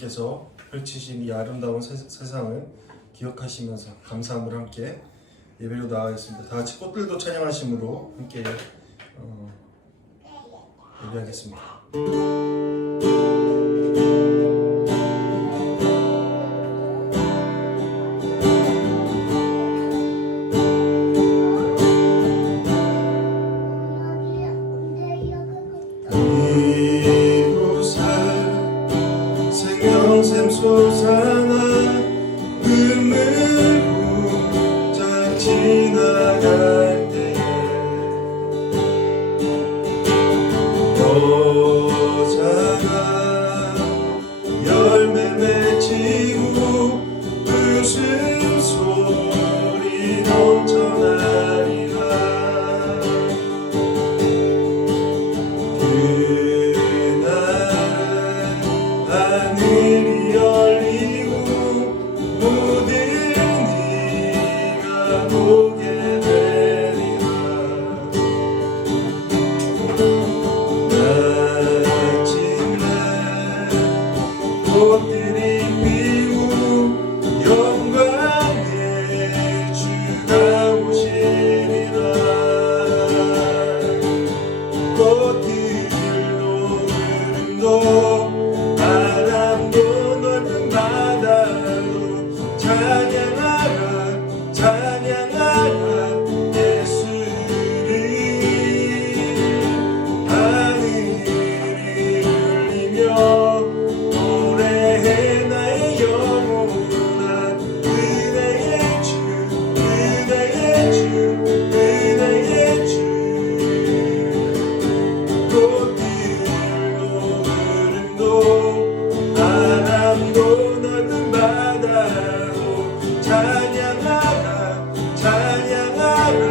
주님께서 펼치신 이 아름다운 세상을 기억하시면서 감사함을 함께 예배로 나아가겠습니다. 다 같이 꽃들도 찬양하심으로 함께 예배하겠습니다. 솟아나 눈물 훌쩍 지나갈 때에 여자가 열매 맺히고 웃음소리 넘쳐나리라. 하늘이 열리고 모든 이가 보게 되리라. 마침내 꽃들이 피고 영광의 주가 오시리라. 꽃들로 흐름도 바람도 넓은 바다로 찬양하라 찬양하라 예수를. 하늘이 울리며 노래해 나의 영혼아 은혜의 주 은혜의 주 은혜의 주. 꽃들로 흐름도 바람도 넓은 바다로 찬양하라 찬양하라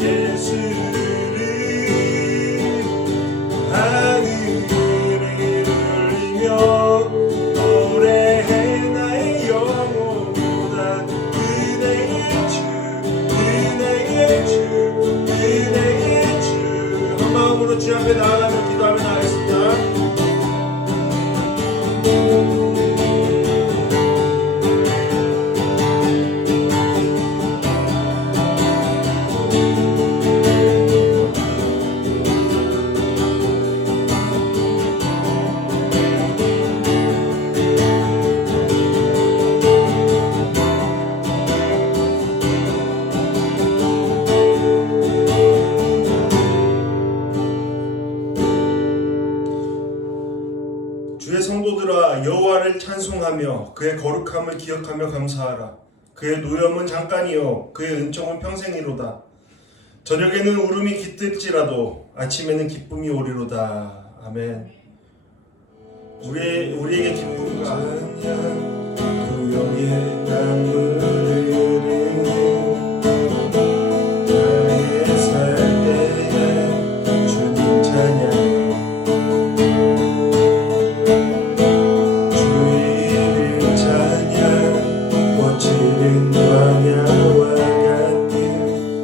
예수를. 하늘을 울리며 노래해 나의 영혼아 은혜의 주 은혜의 주 은혜의 주. 한 마음으로 주 앞에 나아가며 기도하며 나가겠습니다. 주의 성도들아 여호와를 찬송하며 그의 거룩함을 기억하며 감사하라. 그의 노염은 잠깐이요 그의 은총은 평생이로다. 저녁에는 울음이 깃들지라도 아침에는 기쁨이 오리로다. 아멘. 우리에게 기쁨과 구용의 강물을 나의 살 때에 주님 찬양. 거칠은 광야와 같은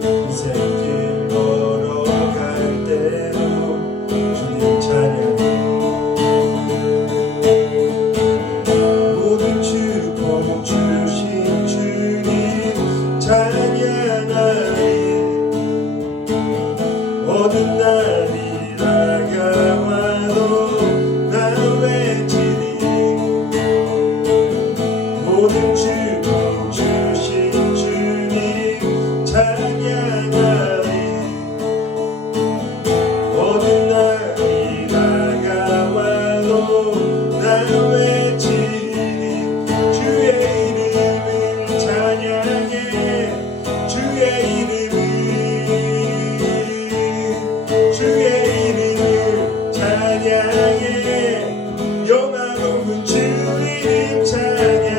인생길 걸어갈 때로 주님 찬양. 모든 축복 주신 주님 찬양하리. 어두운 날이 다가와도 나 외치리. 모든 축복 주신 주님 찬양하리. 어두운 날이 다가와도 나 외치리. 주의 이름을 찬양해 주의 이름을 주의 이름을 찬양해 영화로운 주 이름 찬양.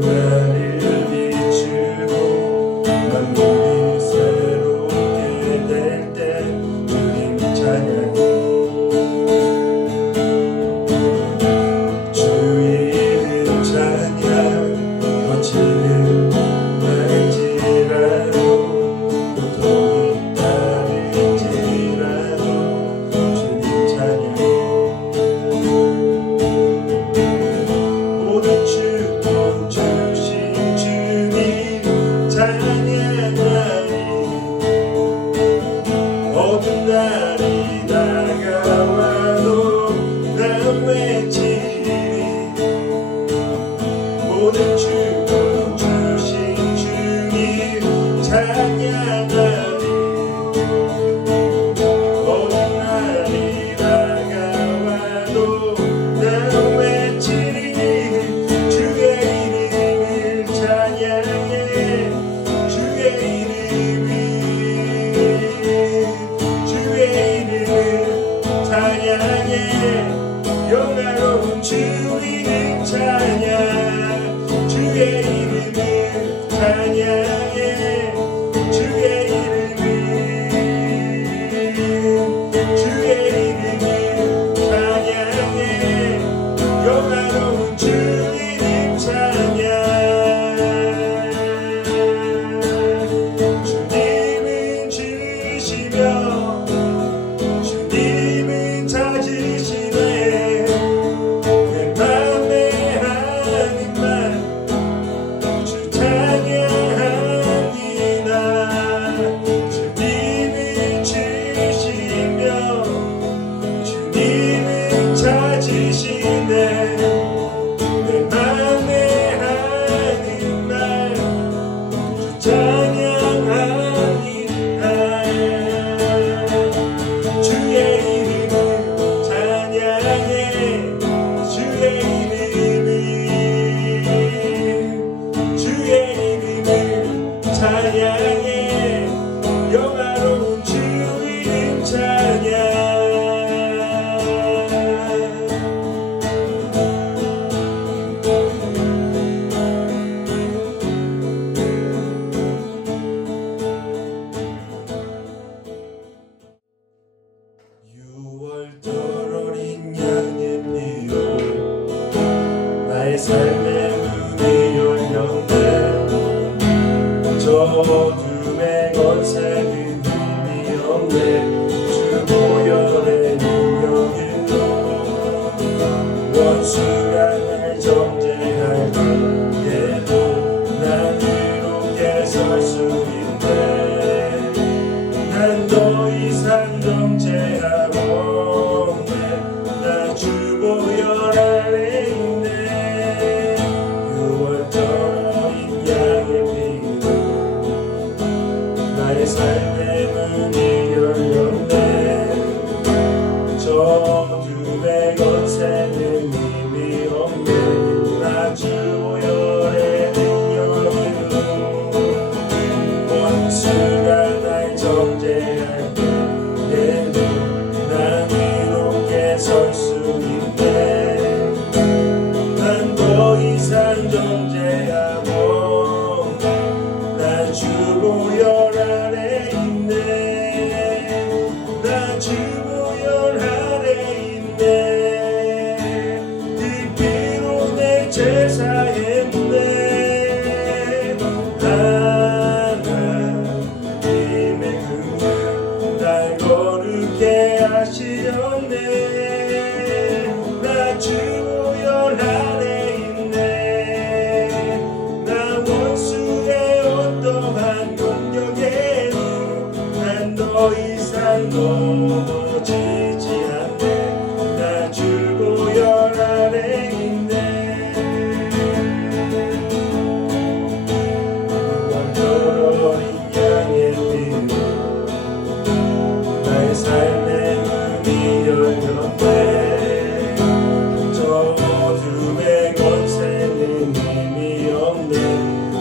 나를 비추고 만물이 새롭게 찬양하리 어느 날이 다가와도 난 외치리 주의 이름을 찬양해 주의 이름을 찬양해 영화로운 주 이름 찬양 주의 이름을 찬양해 주의 이름을 찬양해 영화로운 주 이름 찬양 주님은 지으시며 주님은 찾으시네 내 맘에 하는 말 주 찬양합니다 주님은 주시며 주님은 찾으시네 내 맘에 하는 말 주 찬양합니다 주의 이름을 찬양해 주의 이름을 찬양해 영화로운 주 이름 찬양 유월절 어린 양의 피로 나의 삶의 문이 열렸네 저 어둠의 권세는 힘이 없네 주 보혈의 능력으로 원수가 날 정죄할 때에도 난 이롭게 설 수 있네 난 더 이상 정죄하고 없네 나 주 보혈 아래 있네 유월절 어린 양의 피로 나의 삶의 문이 열렸네 저 어둠의 권세는 힘이 없네 나 주 보혈의 능력으로 원수가 날 정죄할 때에도 난 이롭게 설 수 있네 난 더 이상 정죄하고 난 주 보혈 아래 있네 난 주 보혈 아래 있네 그 피로 내 제사했네 하나님의 긍휼 날 거룩해 하시었네 나 주 보혈 아래 있네 나 원수의 어떠한 공격에도 난 더 이상 넘어지지 않네 나 주 보혈 아래 있네 어린 양의 피로 나의 삶의 문이 열렸네 저 어둠의 권세는 힘이 없네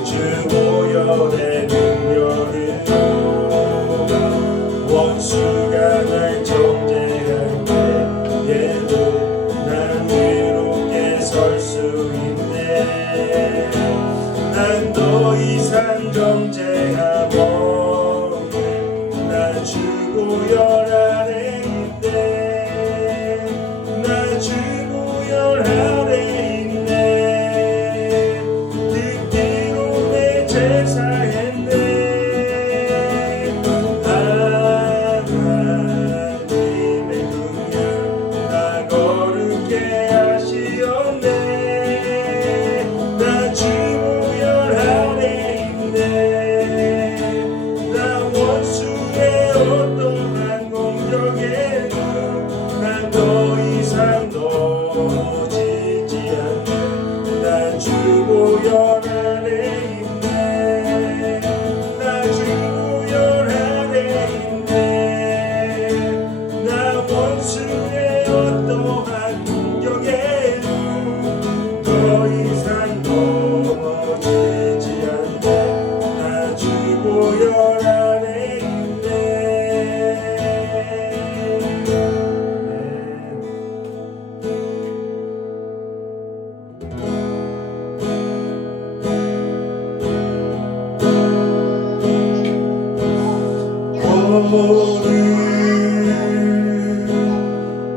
주 보혈의 능력으로 원수가 날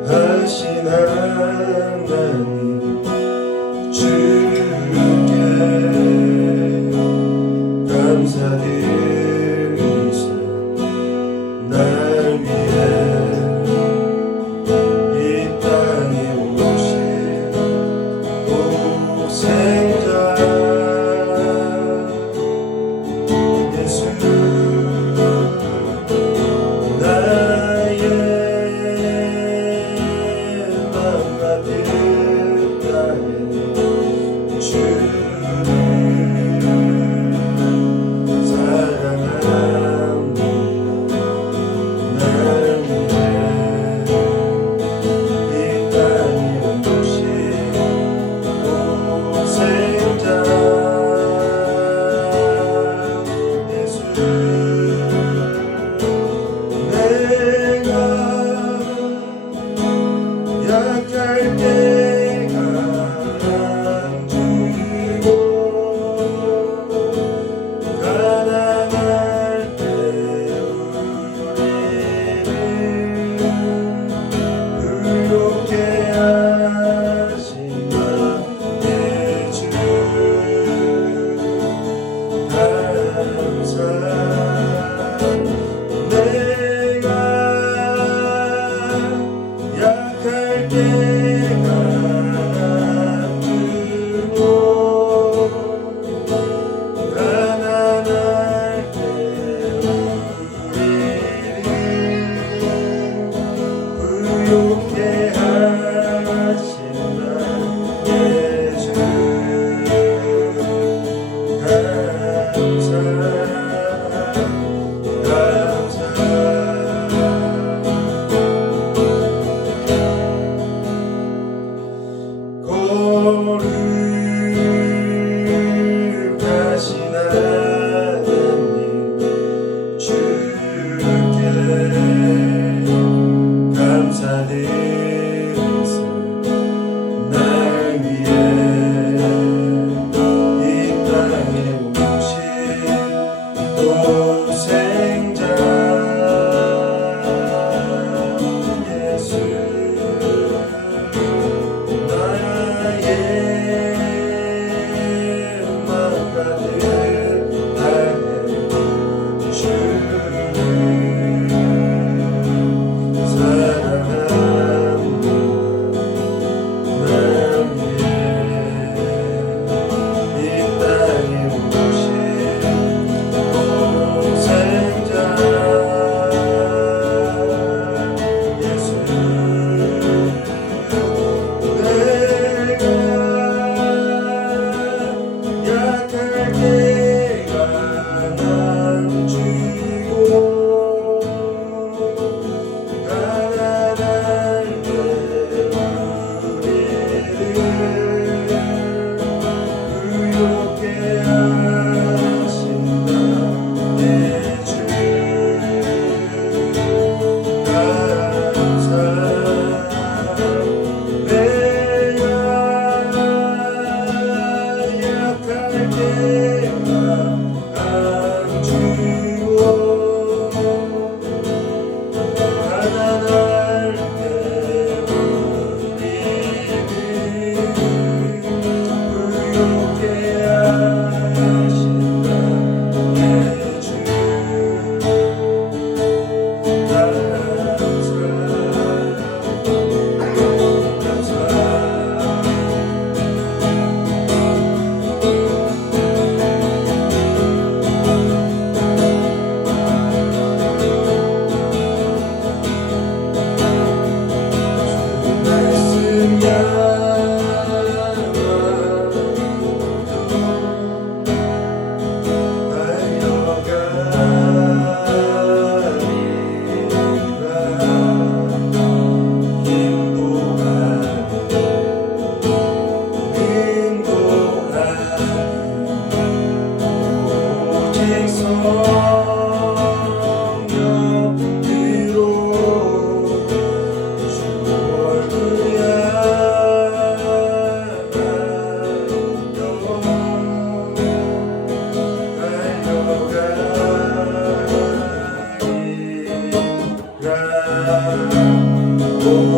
하신 하나님 주께 감사드리사 날 위해 이 땅에 오신 독생자 예수 날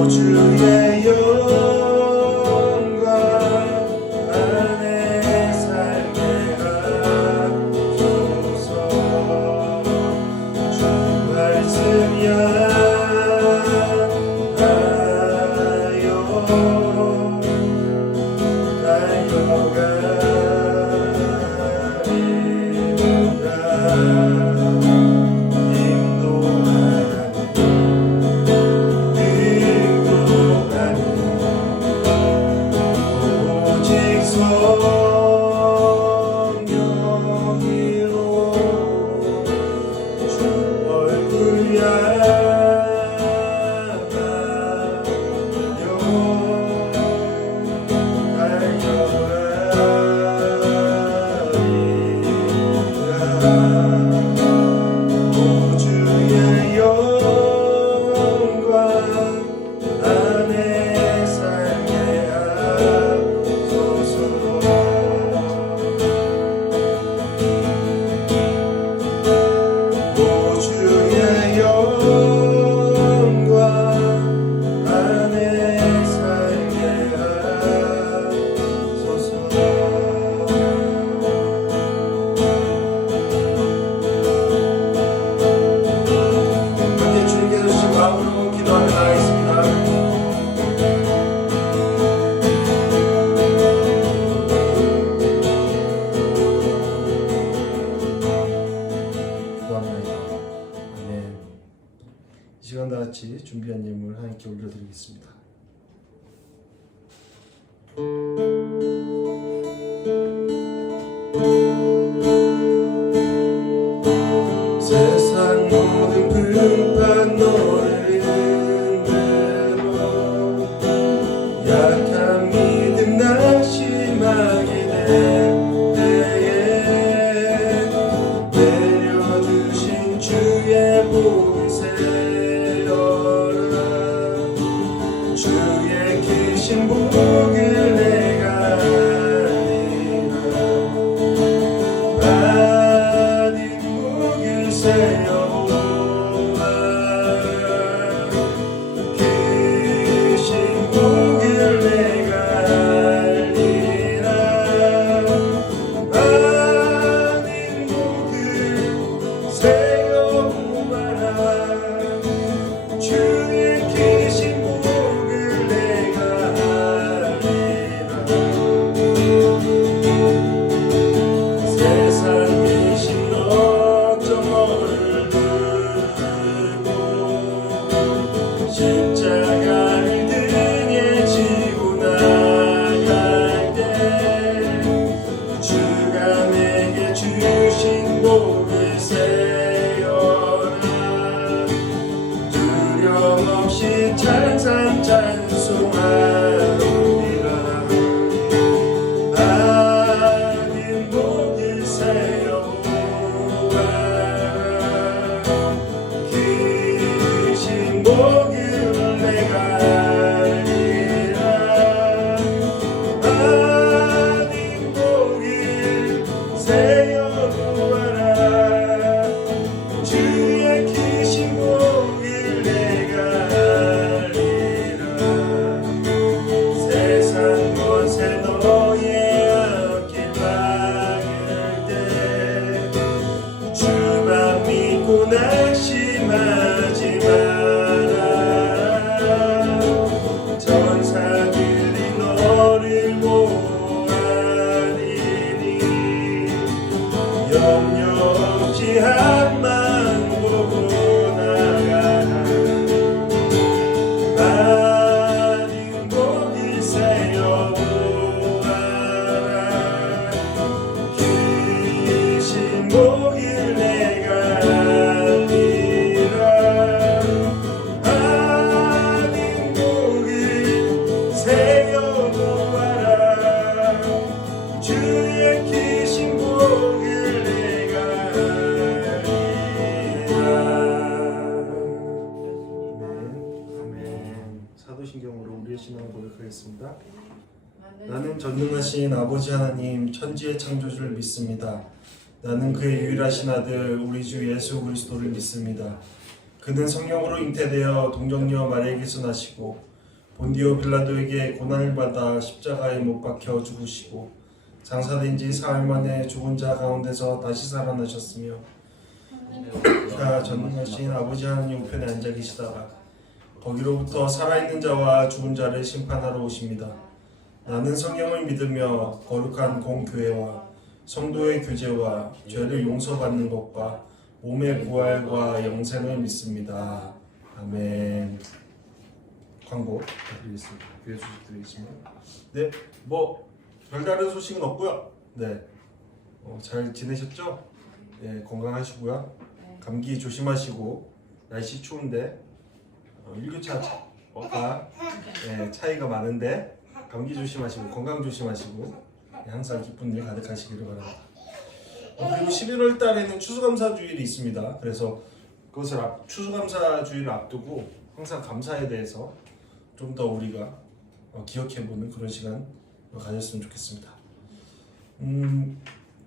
주의 영광 안에 살게 하소서. 주 말씀 향하여 이 시간 다 같이 준비한 예물 하나님께 올려드리겠습니다. 세상 모든 불판 너를 흔들어 약한 믿음 낙심하게 될 때에 내려두신 주의 복을 세어라. 주의 크신 복을 내가 알리라. 받은 복을 세어보아. 크신 복을 내가 알리라. 받은 복을 세어보아라. 주의 크신 복을 내가 알리라. 세상의 신걱정을 들고 십자가를 등에 지고 나갈 때 주가 내게 주신 복을 세어라. 두려움 없이 찬송하리라. 받은 복을 세어보아라. 크신 복을 내가 알리라. 받은 복을 세어보아라. 주의 크신 복을 내가 알리라. 세상 것에 너의 어깨 박을 때 주만 믿고 낙심하지 마라. 전사들이 너를 보아리니 염려 없이 한만 보고 나가라. 받은 복을 세어보아라. 크신 복을 내가 알리라. 받은 복을 세어보아라. 주의 크신 복을 내가 아멘. 사도신경으로 우리의 신앙을 고백하겠습니다. 나는 전능하신 아버지 하나님 천지의 창조주를 믿습니다. 나는 그의 유일하신 아들 우리 주 예수 그리스도를 믿습니다. 그는 성령으로 잉태되어 동정녀 마리아에게서 나시고 본디오 빌라도에게 고난을 받아 십자가에 못 박혀 죽으시고 장사된 지 사흘 만에 죽은 자 가운데서 다시 살아나셨으며 그가 전능하신 아버지 하나님 우편에 앉아 계시다가 거기로부터 살아있는 자와 죽은 자를 심판하러 오십니다. 나는 성경을 믿으며 거룩한 공교회와 성도의 교제와 죄를 용서받는 것과 몸의 부활과 영생을 믿습니다. 아멘. 광고 드리겠습니다. 교회 소식 드리겠습니다. 네, 뭐 별다른 소식은 없고요. 네, 잘 지내셨죠? 네, 건강하시고요. 감기 조심하시고 날씨 추운데 일교차가 차이가 많은데 감기 조심하시고 건강 조심하시고 항상 기쁜 일 가득하시기를 바랍니다. 그리고 11월 달에는 추수감사주일이 있습니다. 그래서 그것을 추수감사주일을 앞두고 항상 감사에 대해서 좀 더 우리가 기억해보는 그런 시간 가졌으면 좋겠습니다.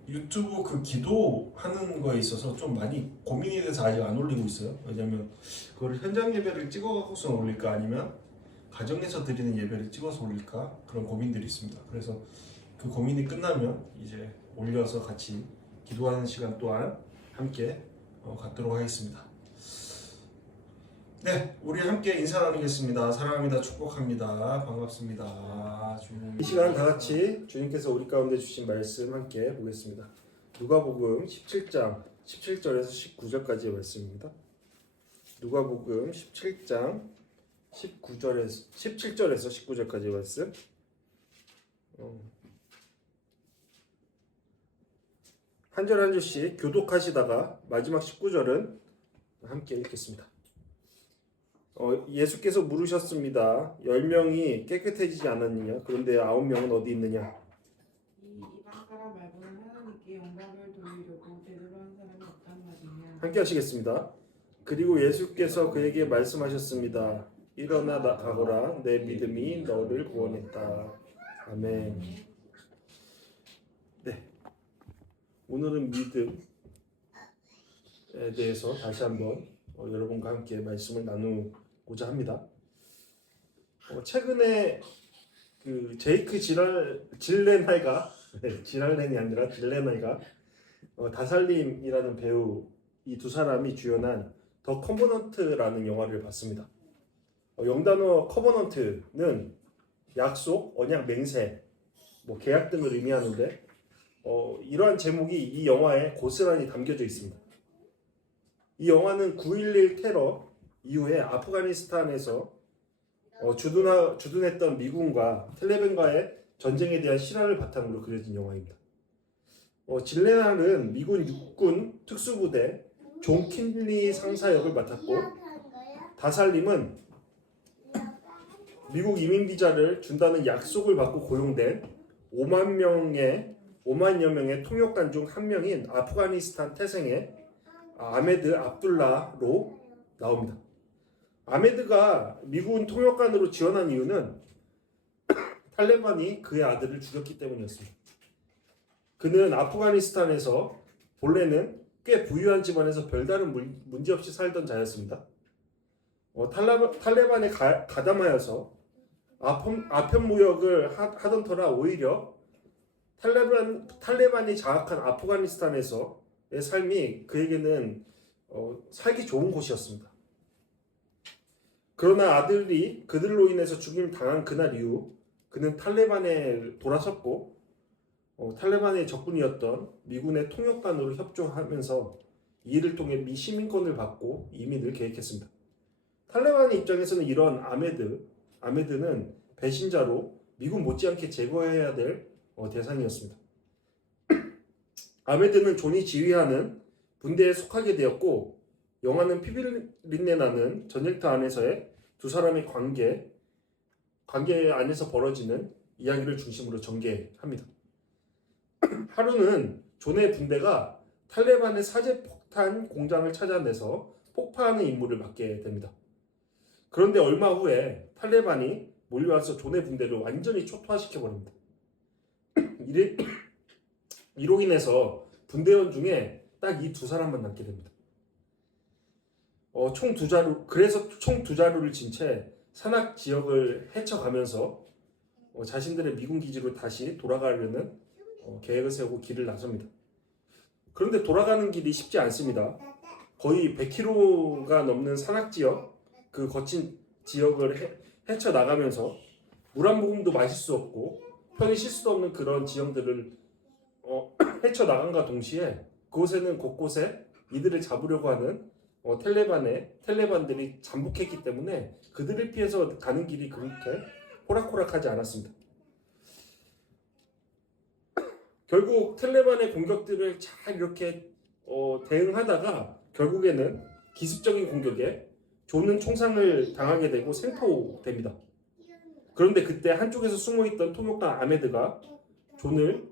유튜브 그 기도하는 거에 있어서 좀 많이 고민이 돼서 아직 안 올리고 있어요. 왜냐면 그걸 현장 예배를 찍어갖고서 올릴까 아니면 가정에서 드리는 예배를 찍어서 올릴까 그런 고민들이 있습니다. 그래서 그 고민이 끝나면 이제 올려서 같이 기도하는 시간 또한 함께 갖도록 하겠습니다. 네, 우리 함께 인사 나누겠습니다. 사랑합니다. 축복합니다. 반갑습니다. 이 시간 다 같이 주님께서 우리 가운데 주신 말씀 함께 보겠습니다. 누가복음 17장 17절에서 19절까지의 말씀입니다. 누가복음 17장 17절에서 19절까지의 말씀. 한 절 한 절씩 교독하시다가 마지막 19절은 함께 읽겠습니다. 예수께서 물으셨습니다. 10명이 깨끗해지지 않았느냐? 그런데 9명은 어디 있느냐? 이 이방 사람 말고는 하나님께 영광을 돌리려고 제대로 한 사람이 없단 말이냐? 함께 하시겠습니다. 그리고 예수께서 그에게 말씀하셨습니다. 일어나 가거라. 내 믿음이 너를 구원했다. 아멘. 네, 오늘은 믿음에 대해서 다시 한번 여러분과 함께 말씀을 나누고자 합니다. 최근에 그 제이크 질레나이가 지랄렌이 아니라 질레나이가 다살림이라는 배우 이 두 사람이 주연한 더 커버넌트라는 영화를 봤습니다. 영단어 커버넌트는 약속, 언약, 맹세, 계약 등을 의미하는데 이러한 제목이 이 영화에 고스란히 담겨져 있습니다. 이 영화는 9.11 테러 이후에 아프가니스탄에서 주둔했던 미군과 탈레반과의 전쟁에 대한 실화를 바탕으로 그려진 영화입니다. 질레날은 미군 육군 특수부대 존 킨리 상사 역을 맡았고, 다살림은 미국 이민 비자를 준다는 약속을 받고 고용된 5만여 명의 통역관 중 한 명인 아프가니스탄 태생의 아메드 압둘라로 나옵니다. 아메드가 미군 통역관으로 지원한 이유는 탈레반이 그의 아들을 죽였기 때문이었습니다. 그는 아프가니스탄에서 본래는 꽤 부유한 집안에서 별다른 문제없이 살던 자였습니다. 탈레반에 가담하여서 아편무역을 하던 터라 오히려 탈레반이 장악한 아프가니스탄에서의 삶이 그에게는 살기 좋은 곳이었습니다. 그러나 아들이 그들로 인해서 죽임을 당한 그날 이후 그는 탈레반에 돌아섰고 탈레반의 적군이었던 미군의 통역관으로 협조하면서 이 일을 통해 미 시민권을 받고 이민을 계획했습니다. 탈레반의 입장에서는 이런 아메드는 배신자로 미군 못지않게 제거해야 될 대상이었습니다. 아메드는 존이 지휘하는 분대에 속하게 되었고, 영화는 피비린내 나는 전쟁터 안에서의 두 사람의 관계 안에서 벌어지는 이야기를 중심으로 전개합니다. 하루는 존의 분대가 탈레반의 사제폭탄 공장을 찾아내서 폭파하는 임무를 맡게 됩니다. 그런데 얼마 후에 탈레반이 몰려와서 존의 분대를 완전히 초토화시켜버립니다. 이로 인해서 분대원 중에 딱 이 두 사람만 남게 됩니다. 그래서 총 두 자루를 진 채 산악 지역을 헤쳐가면서 자신들의 미군 기지로 다시 돌아가려는 계획을 세우고 길을 나섭니다. 그런데 돌아가는 길이 쉽지 않습니다. 거의 100km가 넘는 산악 지역, 그 거친 지역을 헤쳐 나가면서 물 한 모금도 마실 수 없고 편히 쉴 수도 없는 그런 지형들을 헤쳐 나간과 동시에 그곳에는 곳곳에 이들을 잡으려고 하는 텔레반들이 잠복했기 때문에 그들을 피해서 가는 길이 그렇게 호락호락하지 않았습니다. 결국 텔레반의 공격들을 잘 이렇게 대응하다가 결국에는 기습적인 공격에 존은 총상을 당하게 되고 생포됩니다. 그런데 그때 한쪽에서 숨어있던 통역관 아메드가 존을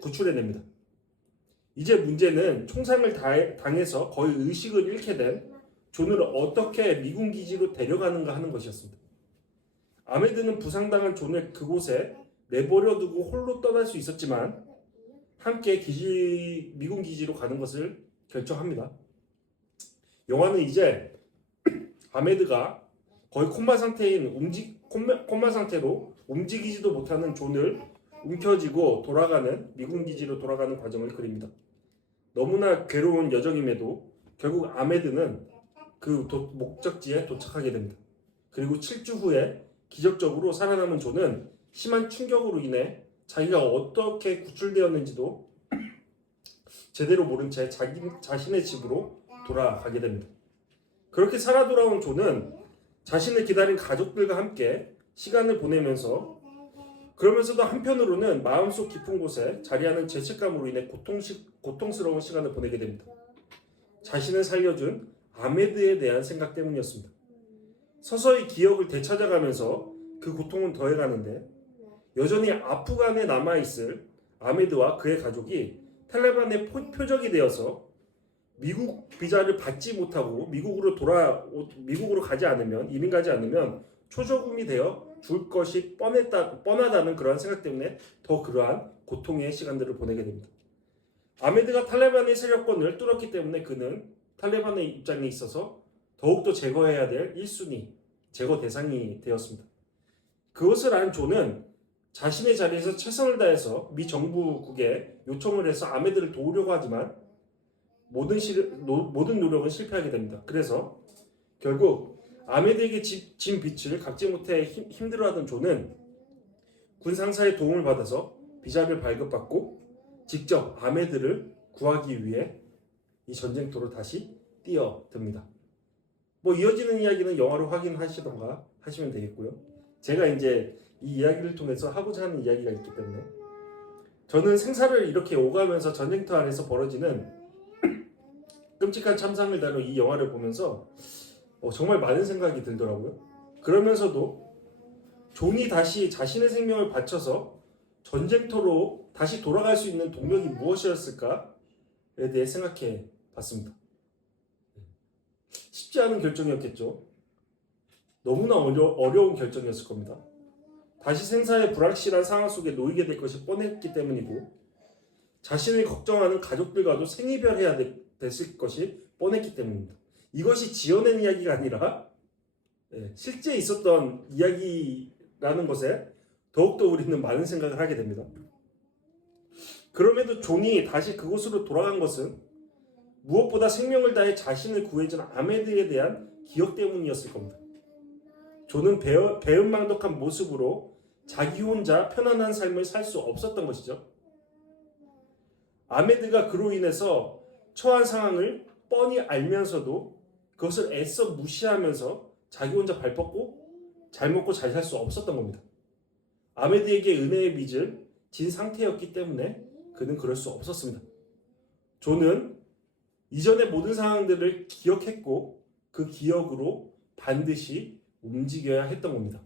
구출해냅니다. 이제 문제는 총상을 당해서 거의 의식을 잃게 된 존을 어떻게 미군 기지로 데려가는가 하는 것이었습니다. 아메드는 부상당한 존을 그곳에 내버려두고 홀로 떠날 수 있었지만 함께 미군 기지로 가는 것을 결정합니다. 영화는 이제 아메드가 거의 콤마 상태로 움직이지도 못하는 존을 움켜쥐고 돌아가는 미군 기지로 돌아가는 과정을 그립니다. 너무나 괴로운 여정임에도 결국 아메드는 그 목적지에 도착하게 됩니다. 그리고 7주 후에 기적적으로 살아남은 존은 심한 충격으로 인해 자기가 어떻게 구출되었는지도 제대로 모른 채 자신의 집으로 돌아가게 됩니다. 그렇게 살아 돌아온 존은 자신을 기다린 가족들과 함께 시간을 보내면서 그러면서도 한편으로는 마음속 깊은 곳에 자리하는 죄책감으로 인해 고통스러운 시간을 보내게 됩니다. 자신을 살려준 아메드에 대한 생각 때문이었습니다. 서서히 기억을 되찾아가면서 그 고통은 더해가는데 여전히 아프간에 남아있을 아메드와 그의 가족이 탈레반의 표적이 되어서 미국 비자를 받지 못하고 미국으로 가지 않으면 이민 가지 않으면 초저금이 되어 줄 것이 뻔하다는 그러한 생각 때문에 더 그러한 고통의 시간들을 보내게 됩니다. 아메드가 탈레반의 세력권을 뚫었기 때문에 그는 탈레반의 입장에 있어서 더욱더 제거해야 될 1순위 제거 대상이 되었습니다. 그것을 안 존은 자신의 자리에서 최선을 다해서 미 정부국에 요청을 해서 아메드를 도우려고 하지만 모든 노력은 실패하게 됩니다. 그래서 결국 아메드에게 진 빚을 갚지 못해 힘들어하던 존은 군 상사의 도움을 받아서 비자를 발급받고 직접 아메드를 구하기 위해 이 전쟁터로 다시 뛰어듭니다. 이어지는 이야기는 영화로 확인하시던가 하시면 되겠고요. 제가 이제 이 이야기를 통해서 하고자 하는 이야기가 있기 때문에 저는 생사를 이렇게 오가면서 전쟁터 안에서 벌어지는 끔찍한 참상을 다룬 이 영화를 보면서 정말 많은 생각이 들더라고요. 그러면서도 존이 다시 자신의 생명을 바쳐서 전쟁터로 다시 돌아갈 수 있는 동력이 무엇이었을까에 대해 생각해 봤습니다. 쉽지 않은 결정이었겠죠. 너무나 어려운 결정이었을 겁니다. 다시 생사의 불확실한 상황 속에 놓이게 될 것이 뻔했기 때문이고 자신을 걱정하는 가족들과도 생이별해야 됐을 것이 뻔했기 때문입니다. 이것이 지어낸 이야기가 아니라 실제 있었던 이야기라는 것에 더욱더 우리는 많은 생각을 하게 됩니다. 그럼에도 존이 다시 그곳으로 돌아간 것은 무엇보다 생명을 다해 자신을 구해준 아메드에 대한 기억 때문이었을 겁니다. 존은 배은망덕한 모습으로 자기 혼자 편안한 삶을 살 수 없었던 것이죠. 아메드가 그로 인해서 처한 상황을 뻔히 알면서도 그것을 애써 무시하면서 자기 혼자 발 뻗고 잘 먹고 잘 살 수 없었던 겁니다. 아메드에게 은혜의 빚을 진 상태였기 때문에 그는 그럴 수 없었습니다. 존은 이전의 모든 상황들을 기억했고 그 기억으로 반드시 움직여야 했던 겁니다.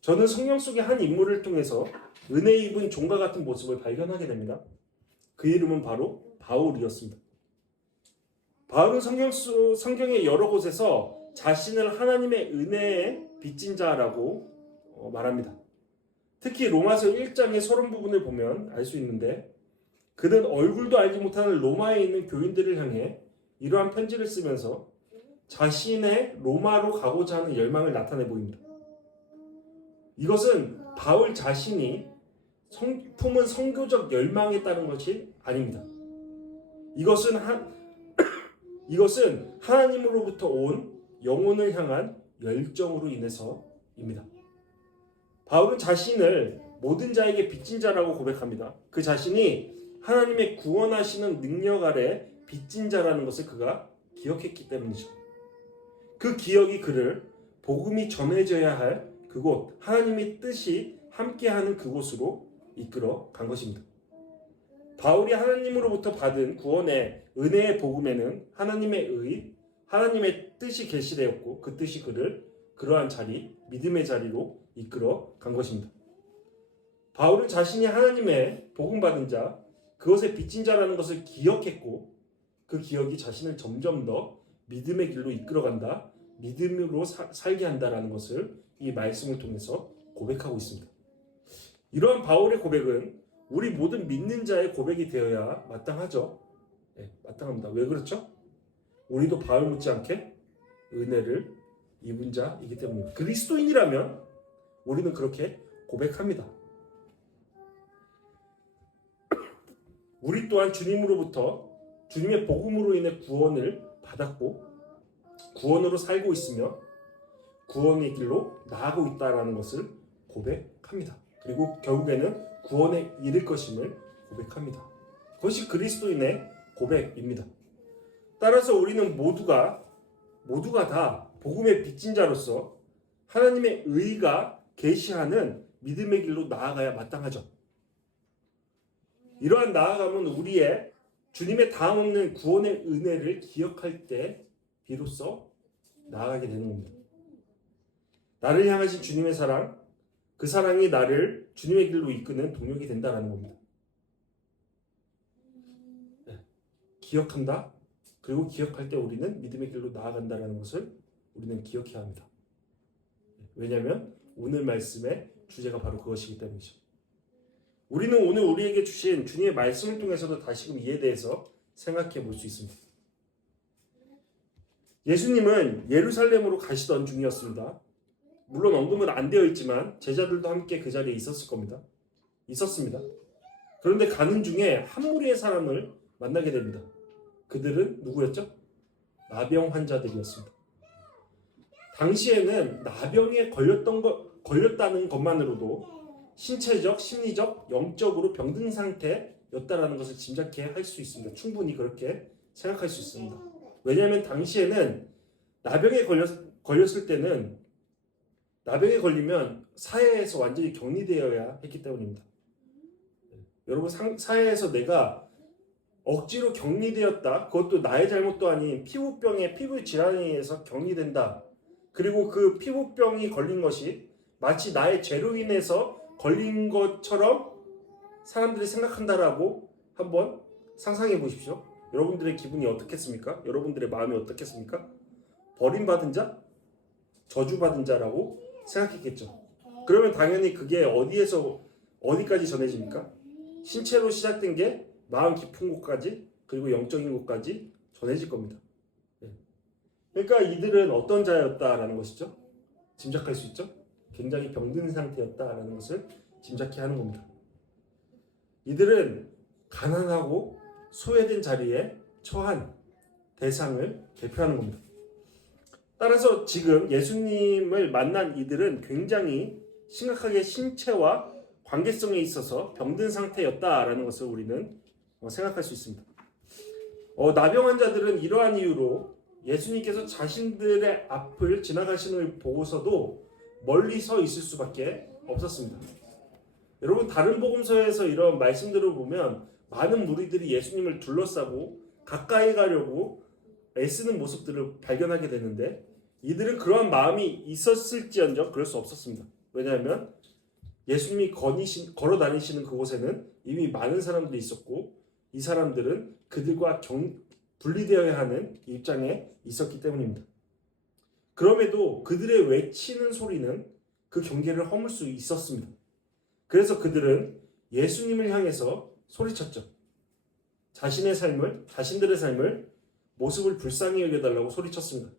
저는 성경 속의 한 인물을 통해서 은혜 입은 종과 같은 모습을 발견하게 됩니다. 그 이름은 바로 바울이었습니다. 바울은 성경의 여러 곳에서 자신을 하나님의 은혜에 빚진 자라고 말합니다. 특히 로마서 1장의 서론 부분을 보면 알 수 있는데 그는 얼굴도 알지 못하는 로마에 있는 교인들을 향해 이러한 편지를 쓰면서 자신의 로마로 가고자 하는 열망을 나타내 보입니다. 이것은 바울 자신이 품은 선교적 열망에 따른 것이 아닙니다. 이것은 하나님으로부터 온 영혼을 향한 열정으로 인해서입니다. 바울은 자신을 모든 자에게 빚진 자라고 고백합니다. 그 자신이 하나님의 구원하시는 능력 아래 빚진 자라는 것을 그가 기억했기 때문이죠. 그 기억이 그를 복음이 전해져야 할 그곳, 하나님의 뜻이 함께하는 그곳으로 이끌어 간 것입니다. 바울이 하나님으로부터 받은 구원의 은혜의 복음에는 하나님의 뜻이 계시되었고 그 뜻이 그를 그러한 자리, 믿음의 자리로 이끌어 간 것입니다. 바울은 자신이 하나님의 복음 받은 자, 그것에 빚진 자라는 것을 기억했고 그 기억이 자신을 점점 더 믿음의 길로 이끌어간다, 믿음으로 살게 한다라는 것을 이 말씀을 통해서 고백하고 있습니다. 이러한 바울의 고백은 우리 모든 믿는 자의 고백이 되어야 마땅하죠. 네, 마땅합니다. 왜 그렇죠? 우리도 바울 못지않게 은혜를 입은 자이기 때문입니다. 그리스도인이라면 우리는 그렇게 고백합니다. 우리 또한 주님으로부터 주님의 복음으로 인해 구원을 받았고 구원으로 살고 있으며 구원의 길로 나아가고 있다는 것을 고백합니다. 그리고 결국에는 구원에 이를 것임을 고백합니다. 그것이 그리스도인의 고백입니다. 따라서 우리는 모두가 다 복음의 빚진 자로서 하나님의 의가 계시하는 믿음의 길로 나아가야 마땅하죠. 이러한 나아감은 우리의 주님의 다음 없는 구원의 은혜를 기억할 때 비로소 나아가게 되는 겁니다. 나를 향하신 주님의 사랑, 그 사랑이 나를 주님의 길로 이끄는 동력이 된다는 겁니다. 네. 기억한다. 그리고 기억할 때 우리는 믿음의 길로 나아간다는 것을 우리는 기억해야 합니다. 왜냐하면 오늘 말씀의 주제가 바로 그것이기 때문이죠. 우리는 오늘 우리에게 주신 주님의 말씀을 통해서도 다시금 이에 대해서 생각해 볼 수 있습니다. 예수님은 예루살렘으로 가시던 중이었습니다. 물론 언급은 안 되어 있지만 제자들도 함께 그 자리에 있었습니다. 그런데 가는 중에 한 무리의 사람을 만나게 됩니다. 그들은 누구였죠? 나병 환자들이었습니다. 당시에는 나병에 걸렸다는 것만으로도 신체적, 심리적, 영적으로 병든 상태였다라는 것을 짐작해 할 수 있습니다. 충분히 그렇게 생각할 수 있습니다. 왜냐하면 당시에는 나병에 걸렸을 때는 나병에 걸리면 사회에서 완전히 격리되어야 했기 때문입니다. 여러분 사회에서 내가 억지로 격리되었다. 그것도 나의 잘못도 아닌 피부병에 피부 질환에 의해서 격리된다. 그리고 그 피부병이 걸린 것이 마치 나의 죄로 인해서 걸린 것처럼 사람들이 생각한다라고 한번 상상해 보십시오. 여러분들의 기분이 어떻겠습니까? 여러분들의 마음이 어떻겠습니까? 버림받은 자? 저주받은 자라고 생각했겠죠. 그러면 당연히 그게 어디까지 전해집니까? 신체로 시작된 게 마음 깊은 곳까지 그리고 영적인 곳까지 전해질 겁니다. 그러니까 이들은 어떤 자였다라는 것이죠. 짐작할 수 있죠. 굉장히 병든 상태였다라는 것을 짐작해 하는 겁니다. 이들은 가난하고 소외된 자리에 처한 대상을 대표하는 겁니다. 따라서 지금 예수님을 만난 이들은 굉장히 심각하게 신체와 관계성에 있어서 병든 상태였다라는 것을 우리는 생각할 수 있습니다. 나병 환자들은 이러한 이유로 예수님께서 자신들의 앞을 지나가시는 걸 보고서도 멀리 서 있을 수밖에 없었습니다. 여러분 다른 복음서에서 이런 말씀들을 보면 많은 무리들이 예수님을 둘러싸고 가까이 가려고 애쓰는 모습들을 발견하게 되는데 이들은 그러한 마음이 있었을지언정 그럴 수 없었습니다. 왜냐하면 예수님이 걸어 다니시는 그곳에는 이미 많은 사람들이 있었고 이 사람들은 그들과 분리되어야 하는 입장에 있었기 때문입니다. 그럼에도 그들의 외치는 소리는 그 경계를 허물 수 있었습니다. 그래서 그들은 예수님을 향해서 소리쳤죠. 자신들의 삶을 모습을 불쌍히 여겨달라고 소리쳤습니다.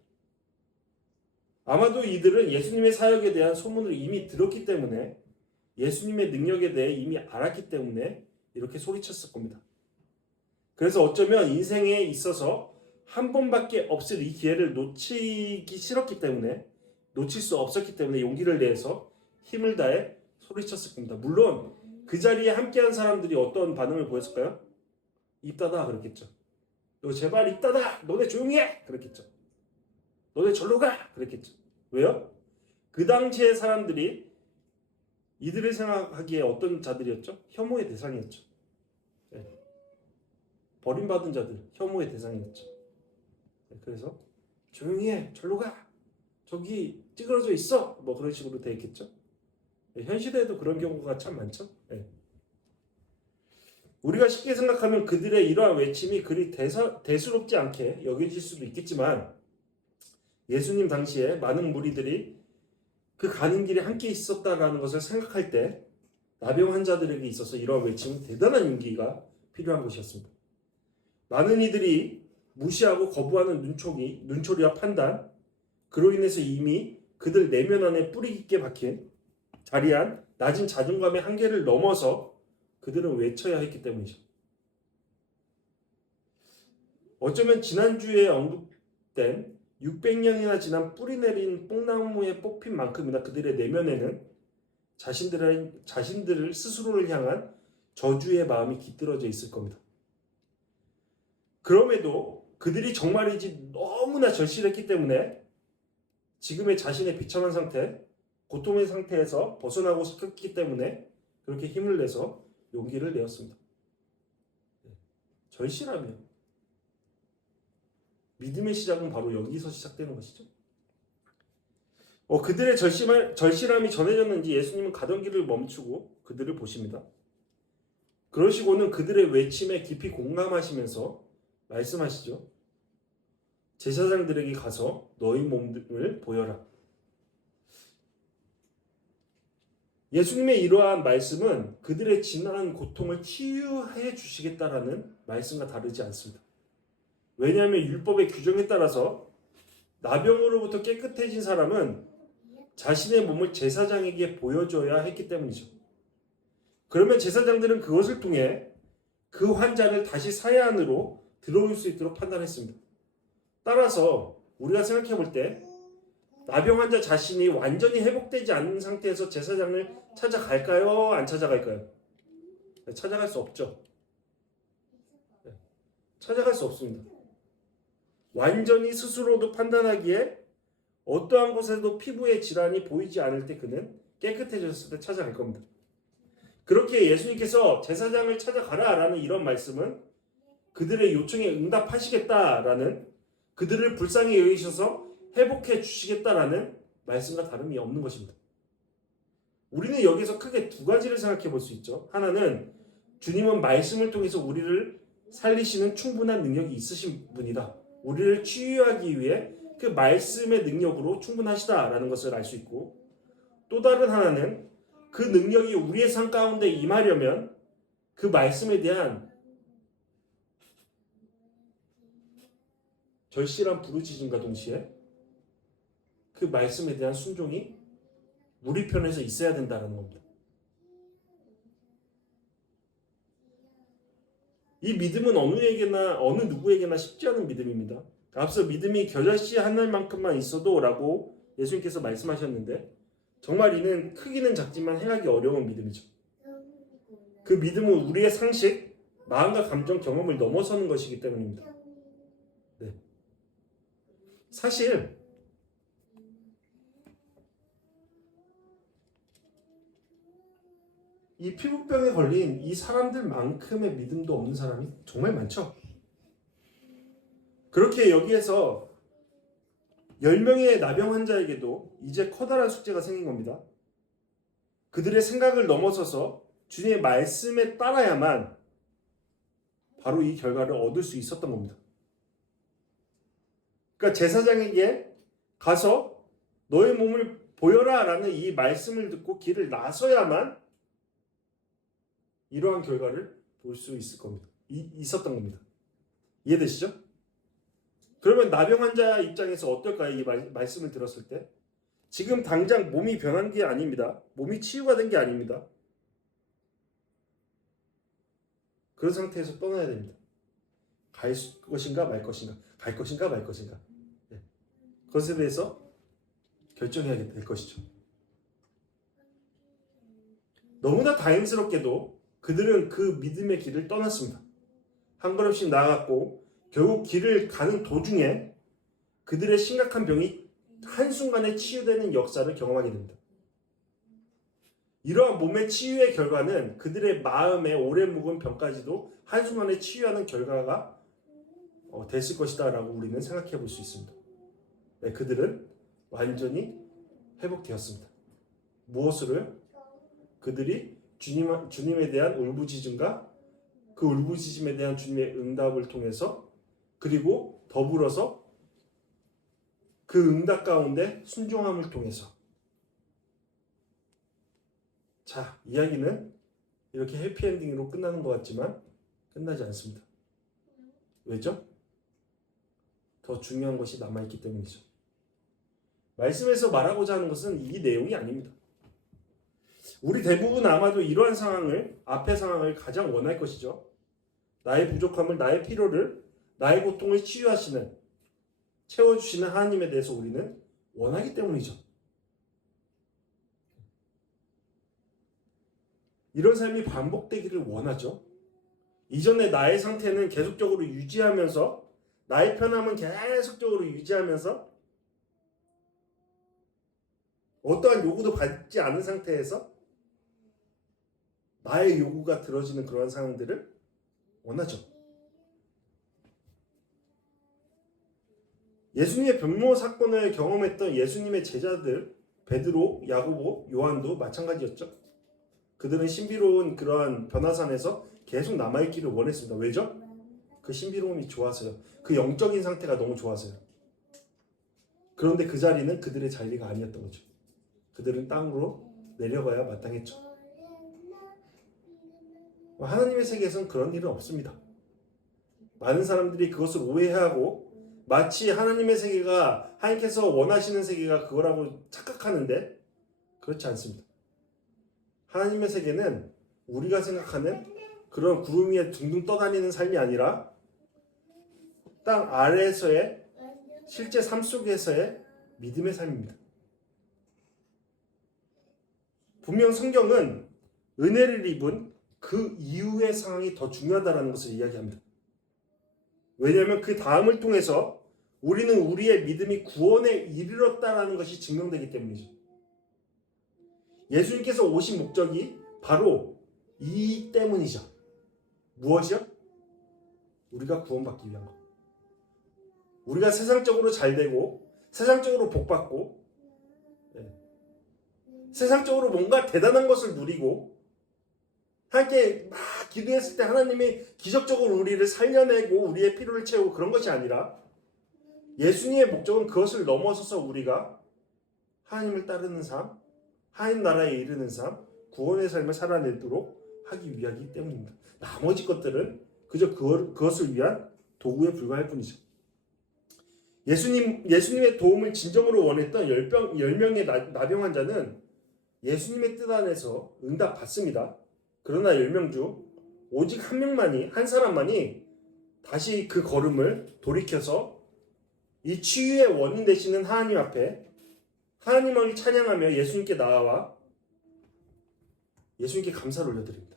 아마도 이들은 예수님의 사역에 대한 소문을 이미 들었기 때문에 예수님의 능력에 대해 이미 알았기 때문에 이렇게 소리쳤을 겁니다. 그래서 어쩌면 인생에 있어서 한 번밖에 없을 이 기회를 놓치기 싫었기 때문에 놓칠 수 없었기 때문에 용기를 내서 힘을 다해 소리쳤을 겁니다. 물론 그 자리에 함께한 사람들이 어떤 반응을 보였을까요? 입 닫아 그랬겠죠. 너 제발 입 닫아! 너네 조용히 해! 그랬겠죠. 너네 절로 가! 그랬겠죠. 왜요? 그 당시의 사람들이 이들을 생각하기에 어떤 자들이었죠? 혐오의 대상이었죠. 네. 버림받은 자들, 혐오의 대상이었죠. 네. 그래서 조용히 해! 절로 가! 저기 찌그러져 있어! 뭐 그런 식으로 돼 있겠죠. 네. 현 시대에도 그런 경우가 참 많죠. 네. 우리가 쉽게 생각하면 그들의 이러한 외침이 그리 대수롭지 않게 여겨질 수도 있겠지만 예수님 당시에 많은 무리들이 그 가는 길에 함께 있었다라는 것을 생각할 때 나병 환자들에게 있어서 이러한 외침은 대단한 용기가 필요한 것이었습니다. 많은 이들이 무시하고 거부하는 눈초리와 판단, 그로 인해서 이미 그들 내면 안에 뿌리 깊게 박힌 자리한 낮은 자존감의 한계를 넘어서 그들은 외쳐야 했기 때문이죠. 어쩌면 지난주에 언급된 600년이나 지난 뿌리 내린 뽕나무에 뽑힌 만큼이나 그들의 내면에는 자신들을 스스로를 향한 저주의 마음이 깃들어져 있을 겁니다. 그럼에도 그들이 정말이지 너무나 절실했기 때문에 지금의 자신의 비참한 상태, 고통의 상태에서 벗어나고 싶었기 때문에 그렇게 힘을 내서 용기를 내었습니다. 절실하며 믿음의 시작은 바로 여기서 시작되는 것이죠. 그들의 절실함이 전해졌는지 예수님은 가던 길을 멈추고 그들을 보십니다. 그러시고는 그들의 외침에 깊이 공감하시면서 말씀하시죠. 제사장들에게 가서 너희 몸을 보여라. 예수님의 이러한 말씀은 그들의 지난 고통을 치유해 주시겠다라는 말씀과 다르지 않습니다. 왜냐하면 율법의 규정에 따라서 나병으로부터 깨끗해진 사람은 자신의 몸을 제사장에게 보여줘야 했기 때문이죠. 그러면 제사장들은 그것을 통해 그 환자를 다시 사회 안으로 들어올 수 있도록 판단했습니다. 따라서 우리가 생각해 볼 때 나병 환자 자신이 완전히 회복되지 않은 상태에서 제사장을 찾아갈까요? 안 찾아갈까요? 찾아갈 수 없죠. 찾아갈 수 없습니다. 완전히 스스로도 판단하기에 어떠한 곳에도 피부의 질환이 보이지 않을 때 그는 깨끗해졌을 때 찾아갈 겁니다. 그렇게 예수님께서 제사장을 찾아가라라는 이런 말씀은 그들의 요청에 응답하시겠다라는, 그들을 불쌍히 여기셔서 회복해 주시겠다라는 말씀과 다름이 없는 것입니다. 우리는 여기서 크게 두 가지를 생각해 볼 수 있죠. 하나는 주님은 말씀을 통해서 우리를 살리시는 충분한 능력이 있으신 분이다. 우리를 치유하기 위해 그 말씀의 능력으로 충분하시다라는 것을 알 수 있고, 또 다른 하나는 그 능력이 우리의 삶 가운데 임하려면 그 말씀에 대한 절실한 부르짖음과 동시에 그 말씀에 대한 순종이 우리 편에서 있어야 된다는 겁니다. 이 믿음은 어느 누구에게나 쉽지 않은 믿음입니다. 앞서 믿음이 겨자씨 한 알만큼만 있어도 라고 예수님께서 말씀하셨는데 정말 이는 크기는 작지만 행하기 어려운 믿음이죠. 그 믿음은 우리의 상식, 마음과 감정, 경험을 넘어서는 것이기 때문입니다. 네. 사실 이 피부병에 걸린 이 사람들만큼의 믿음도 없는 사람이 정말 많죠. 그렇게 여기에서 10명의 나병 환자에게도 이제 커다란 숙제가 생긴 겁니다. 그들의 생각을 넘어서서 주님의 말씀에 따라야만 바로 이 결과를 얻을 수 있었던 겁니다. 그러니까 제사장에게 가서 너의 몸을 보여라 라는 이 말씀을 듣고 길을 나서야만 이러한 결과를 볼 수 있을 겁니다. 있었던 겁니다. 이해되시죠? 그러면 나병 환자 입장에서 어떨까요? 이 말씀을 들었을 때 지금 당장 몸이 변한 게 아닙니다. 몸이 치유가 된 게 아닙니다. 그런 상태에서 떠나야 됩니다. 갈 것인가 말 것인가, 갈 것인가 말 것인가. 네. 그것에 대해서 결정해야 될 것이죠. 너무나 다행스럽게도 그들은 그 믿음의 길을 떠났습니다. 한 걸음씩 나아갔고 결국 길을 가는 도중에 그들의 심각한 병이 한순간에 치유되는 역사를 경험하게 됩니다. 이러한 몸의 치유의 결과는 그들의 마음에 오래 묵은 병까지도 한순간에 치유하는 결과가 됐을 것이다 라고 우리는 생각해 볼 수 있습니다. 네, 그들은 완전히 회복되었습니다. 무엇으로요? 그들이 주님에 대한 울부짖음과 그 울부짖음에 대한 주님의 응답을 통해서 그리고 더불어서 그 응답 가운데 순종함을 통해서 자, 이야기는 이렇게 해피엔딩으로 끝나는 것 같지만 끝나지 않습니다. 왜죠? 더 중요한 것이 남아있기 때문이죠. 말씀에서 말하고자 하는 것은 이 내용이 아닙니다. 우리 대부분 아마도 이러한 상황을, 앞의 상황을 가장 원할 것이죠. 나의 부족함을, 나의 필요를, 나의 고통을 치유하시는, 채워주시는 하나님에 대해서 우리는 원하기 때문이죠. 이런 삶이 반복되기를 원하죠. 이전에 나의 상태는 계속적으로 유지하면서, 나의 편함은 계속적으로 유지하면서, 어떠한 요구도 받지 않은 상태에서 나의 요구가 들어지는 그러한 상황들을 원하죠. 예수님의 변모 사건을 경험했던 예수님의 제자들 베드로, 야고보, 요한도 마찬가지였죠. 그들은 신비로운 그러한 변화산에서 계속 남아있기를 원했습니다. 왜죠? 그 신비로움이 좋아서요. 그 영적인 상태가 너무 좋아서요. 그런데 그 자리는 그들의 자리가 아니었던 거죠. 그들은 땅으로 내려가야 마땅했죠. 하나님의 세계에서는 그런 일은 없습니다. 많은 사람들이 그것을 오해하고 마치 하나님의 세계가 하나님께서 원하시는 세계가 그거라고 착각하는데 그렇지 않습니다. 하나님의 세계는 우리가 생각하는 그런 구름 위에 둥둥 떠다니는 삶이 아니라 땅 아래에서의 실제 삶 속에서의 믿음의 삶입니다. 분명 성경은 은혜를 입은 그 이후의 상황이 더 중요하다는 것을 이야기합니다. 왜냐하면 그 다음을 통해서 우리는 우리의 믿음이 구원에 이르렀다는 것이 증명되기 때문이죠. 예수님께서 오신 목적이 바로 이 때문이죠. 무엇이요? 우리가 구원받기 위한 것. 우리가 세상적으로 잘되고 세상적으로 복받고 세상적으로 뭔가 대단한 것을 누리고 함께 막 기도했을 때 하나님이 기적적으로 우리를 살려내고 우리의 필요를 채우고 그런 것이 아니라 예수님의 목적은 그것을 넘어서서 우리가 하나님을 따르는 삶, 하나님 나라에 이르는 삶, 구원의 삶을 살아내도록 하기 위하기 때문입니다. 나머지 것들은 그저 그것을 위한 도구에 불과할 뿐이죠. 예수님의 도움을 진정으로 원했던 10명의 나병 환자는 예수님의 뜻 안에서 응답받습니다. 그러나 10명 중 오직 한 사람만이 다시 그 걸음을 돌이켜서 이 치유의 원인 되시는 하나님 앞에 하나님을 찬양하며 예수님께 나아와 예수님께 감사를 올려드립니다.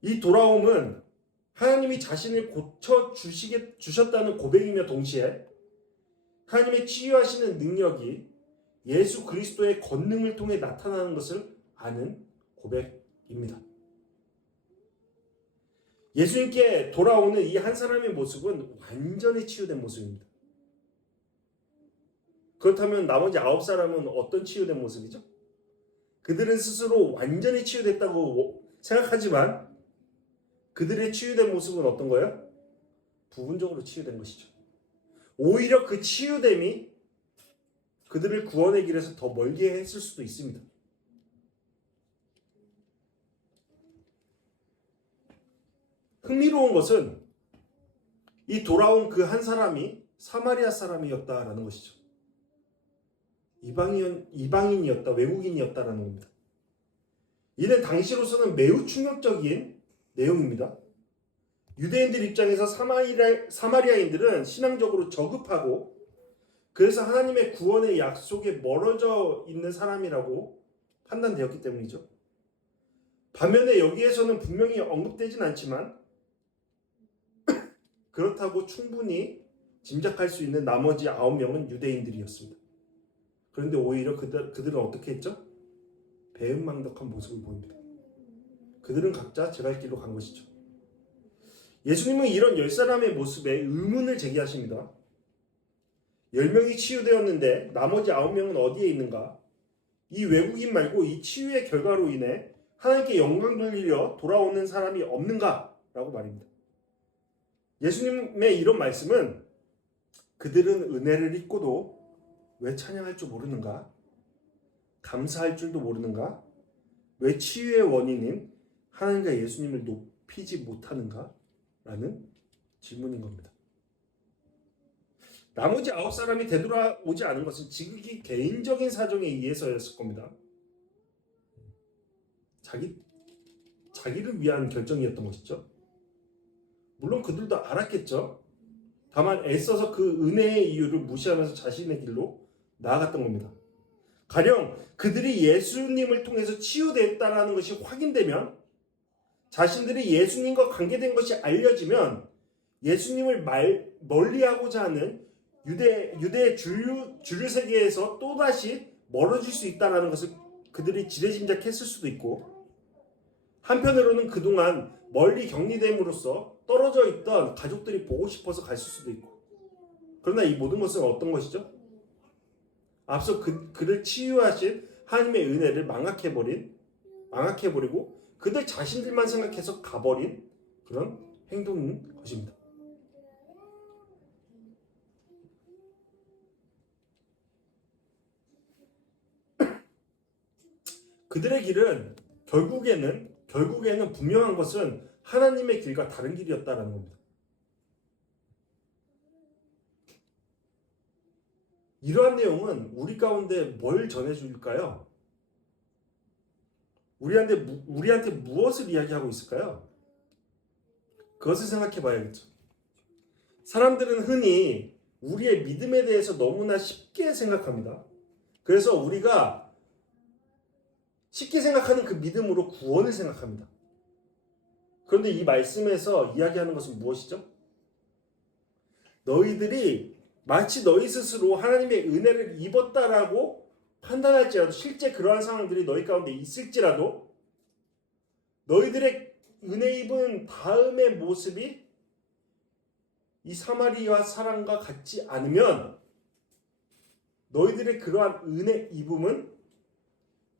이 돌아옴은 하나님이 자신을 고쳐주셨다는 고백이며 동시에 하나님의 치유하시는 능력이 예수 그리스도의 권능을 통해 나타나는 것을 아는 고백입니다. 예수님께 돌아오는 이 한 사람의 모습은 완전히 치유된 모습입니다. 그렇다면 나머지 9사람은 어떤 치유된 모습이죠? 그들은 스스로 완전히 치유됐다고 생각하지만 그들의 치유된 모습은 어떤 거예요? 부분적으로 치유된 것이죠. 오히려 그 치유됨이 그들을 구원의 길에서 더 멀게 했을 수도 있습니다. 흥미로운 것은 이 돌아온 그 한 사람이 사마리아 사람이었다라는 것이죠. 이방인이었다, 외국인이었다라는 겁니다. 이는 당시로서는 매우 충격적인 내용입니다. 유대인들 입장에서 사마리아인들은 신앙적으로 저급하고 그래서 하나님의 구원의 약속에 멀어져 있는 사람이라고 판단되었기 때문이죠. 반면에 여기에서는 분명히 언급되진 않지만 그렇다고 충분히 짐작할 수 있는 나머지 9명은 유대인들이었습니다. 그런데 오히려 그들은 어떻게 했죠? 배은망덕한 모습을 보입니다. 그들은 각자 제 갈 길로 간 것이죠. 예수님은 이런 10사람의 모습에 의문을 제기하십니다. 10명이 치유되었는데 나머지 9명은 어디에 있는가? 이 외국인 말고 이 치유의 결과로 인해 하나님께 영광 돌리려 돌아오는 사람이 없는가? 라고 말입니다. 예수님의 이런 말씀은 그들은 은혜를 입고도 왜 찬양할 줄 모르는가? 감사할 줄도 모르는가? 왜 치유의 원인인 하나님과 예수님을 높이지 못하는가? 라는 질문인 겁니다. 나머지 9사람이 되돌아오지 않은 것은 지극히 개인적인 사정에 의해서였을 겁니다. 자기를 위한 결정이었던 것이죠. 물론 그들도 알았겠죠. 다만 애써서 그 은혜의 이유를 무시하면서 자신의 길로 나아갔던 겁니다. 가령 그들이 예수님을 통해서 치유됐다는 것이 확인되면 자신들이 예수님과 관계된 것이 알려지면 예수님을 멀리하고자 하는 유대 주류 세계에서 또다시 멀어질 수 있다는 것을 그들이 지레짐작했을 수도 있고 한편으로는 그동안 멀리 격리됨으로써 떨어져 있던 가족들이 보고 싶어서 갔을 수도 있고 그러나 이 모든 것은 어떤 것이죠? 앞서 그를 치유하신 하나님의 은혜를 망각해버리고 그들 자신들만 생각해서 가버린 그런 행동인 것입니다. 그들의 길은 결국에는 분명한 것은 하나님의 길과 다른 길이었다라는 겁니다. 이러한 내용은 우리 가운데 뭘 전해줄까요? 우리한테 무엇을 이야기하고 있을까요? 그것을 생각해 봐야겠죠. 사람들은 흔히 우리의 믿음에 대해서 너무나 쉽게 생각합니다. 그래서 우리가 쉽게 생각하는 그 믿음으로 구원을 생각합니다. 그런데 이 말씀에서 이야기하는 것은 무엇이죠? 너희들이 마치 너희 스스로 하나님의 은혜를 입었다라고 판단할지라도 실제 그러한 상황들이 너희 가운데 있을지라도 너희들의 은혜 입은 다음의 모습이 이 사마리아 사람과 같지 않으면 너희들의 그러한 은혜 입음은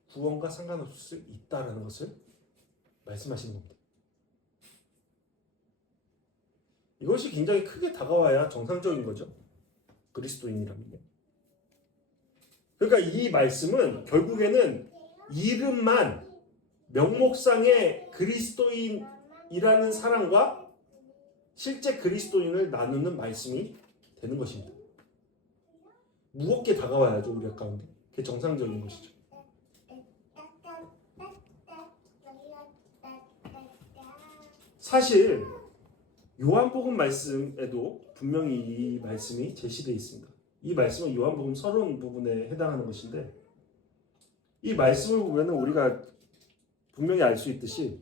구원과 상관없을 수 있다라는 것을 말씀하시는 겁니다. 이것이 굉장히 크게 다가와야 정상적인 거죠. 그리스도인이라면요. 그러니까 이 말씀은 결국에는 이름만 명목상의 그리스도인이라는 사람과 실제 그리스도인을 나누는 말씀이 되는 것입니다. 무겁게 다가와야죠. 우리 가운데. 그게 정상적인 것이죠. 사실 요한복음 말씀에도 분명히 이 말씀이 제시되어 있습니다. 이 말씀은 요한복음 서론 부분에 해당하는 것인데 이 말씀을 보면 우리가 분명히 알 수 있듯이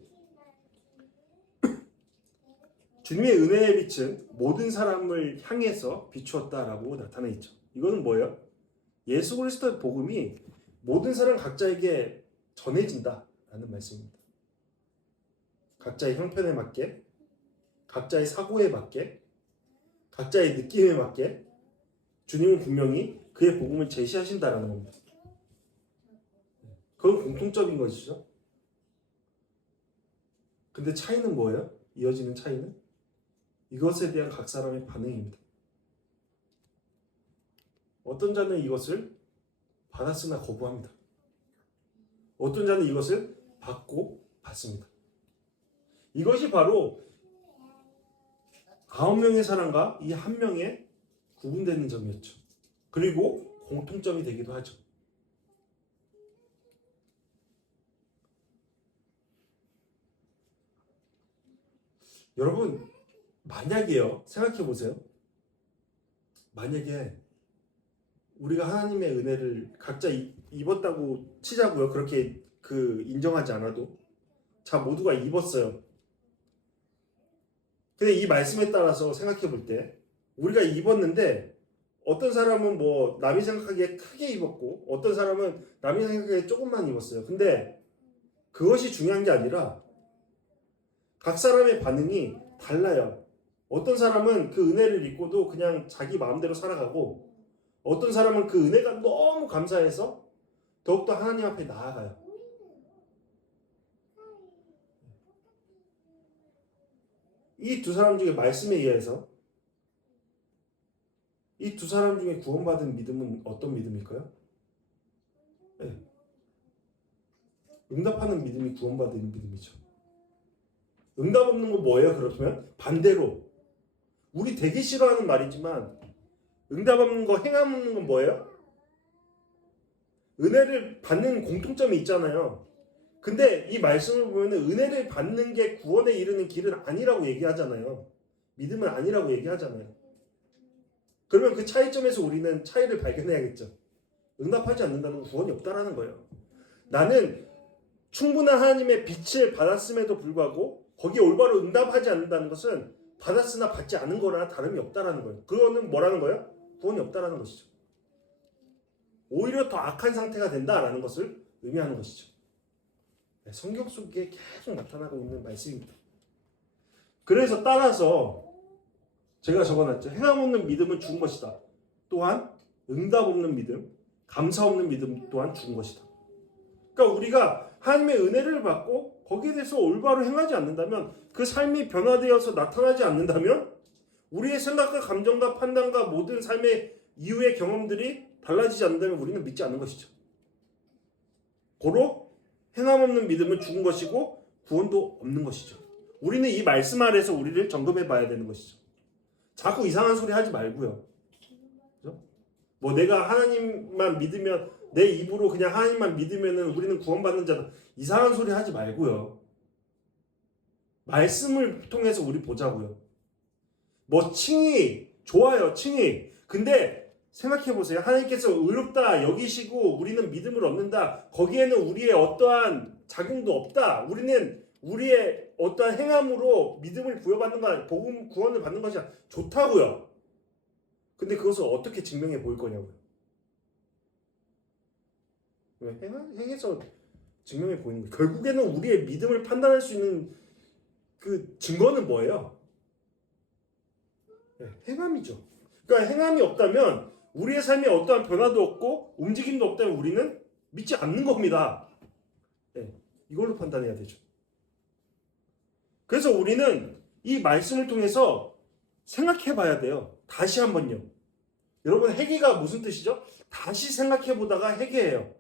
주님의 은혜의 빛은 모든 사람을 향해서 비추었다라고 나타나 있죠. 이거는 뭐예요? 예수 그리스도의 복음이 모든 사람 각자에게 전해진다라는 말씀입니다. 각자의 형편에 맞게, 각자의 사고에 맞게, 각자의 느낌에 맞게 주님은 분명히 그의 복음을 제시하신다라는 겁니다. 그건 공통적인 것이죠. 근데 차이는 뭐예요? 이어지는 차이는? 이것에 대한 각 사람의 반응입니다. 어떤 자는 이것을 받았으나 거부합니다. 어떤 자는 이것을 받고 받습니다. 이것이 바로 9명의 사람과 이 한 명의 구분되는 점이었죠. 그리고 공통점이 되기도 하죠. 여러분, 만약에요, 생각해 보세요. 만약에 우리가 하나님의 은혜를 각자 입었다고 치자고요. 그렇게 인정하지 않아도. 자, 모두가 입었어요. 근데 이 말씀에 따라서 생각해 볼 때, 우리가 입었는데, 어떤 사람은 뭐 남이 생각하기에 크게 입었고, 어떤 사람은 남이 생각하기에 조금만 입었어요. 근데 그것이 중요한 게 아니라, 각 사람의 반응이 달라요. 어떤 사람은 그 은혜를 입고도 그냥 자기 마음대로 살아가고, 어떤 사람은 그 은혜가 너무 감사해서 더욱더 하나님 앞에 나아가요. 이 두 사람 중에 말씀에 의해서 이 두 사람 중에 구원받은 믿음은 어떤 믿음일까요? 네. 응답하는 믿음이 구원받은 믿음이죠. 응답 없는 건 뭐예요? 그렇다면 반대로 우리 되게 싫어하는 말이지만 응답 없는 거, 행함 없는 건 뭐예요? 은혜를 받는 공통점이 있잖아요. 근데 이 말씀을 보면 은혜를 받는 게 구원에 이르는 길은 아니라고 얘기하잖아요. 믿음은 아니라고 얘기하잖아요. 그러면 그 차이점에서 우리는 차이를 발견해야겠죠. 응답하지 않는다는 건 구원이 없다라는 거예요. 나는 충분한 하나님의 빛을 받았음에도 불구하고 거기에 올바로 응답하지 않는다는 것은 받았으나 받지 않은 거나 다름이 없다라는 거예요. 그거는 뭐라는 거예요? 구원이 없다라는 것이죠. 오히려 더 악한 상태가 된다라는 것을 의미하는 것이죠. 성경 속에 계속 나타나고 있는 말씀입니다. 그래서 따라서 제가 적어놨죠. 행함 없는 믿음은 죽은 것이다. 또한 응답 없는 믿음, 감사 없는 믿음 또한 죽은 것이다. 그러니까 우리가 하나님의 은혜를 받고 거기에 대해서 올바로 행하지 않는다면, 그 삶이 변화되어서 나타나지 않는다면, 우리의 생각과 감정과 판단과 모든 삶의 이후의 경험들이 달라지지 않는다면 우리는 믿지 않는 것이죠. 고로 행함 없는 믿음은 죽은 것이고 구원도 없는 것이죠. 우리는 이 말씀 아래서 우리를 점검해 봐야 되는 것이죠. 자꾸 이상한 소리 하지 말고요. 그렇죠? 뭐 내가 하나님만 믿으면, 내 입으로 그냥 하나님만 믿으면은 우리는 구원받는 자다, 이상한 소리 하지 말고요. 말씀을 통해서 우리 보자고요. 뭐 칭의 좋아요, 칭의. 근데 생각해 보세요. 하나님께서 의롭다 여기시고 우리는 믿음을 얻는다, 거기에는 우리의 어떠한 작용도 없다, 우리는 우리의 어떠한 행함으로 믿음을 부여받는 거, 복음 구원을 받는 것이 좋다고요. 근데 그것을 어떻게 증명해 보일 거냐고요. 왜? 행해서 증명해 보이는 거예요. 결국에는 우리의 믿음을 판단할 수 있는 그 증거는 뭐예요? 네, 행함이죠. 그러니까 행함이 없다면, 우리의 삶에 어떠한 변화도 없고 움직임도 없다면 우리는 믿지 않는 겁니다. 네, 이걸로 판단해야 되죠. 그래서 우리는 이 말씀을 통해서 생각해 봐야 돼요. 다시 한번요. 여러분, 회개가 무슨 뜻이죠? 다시 생각해 보다가 회개예요.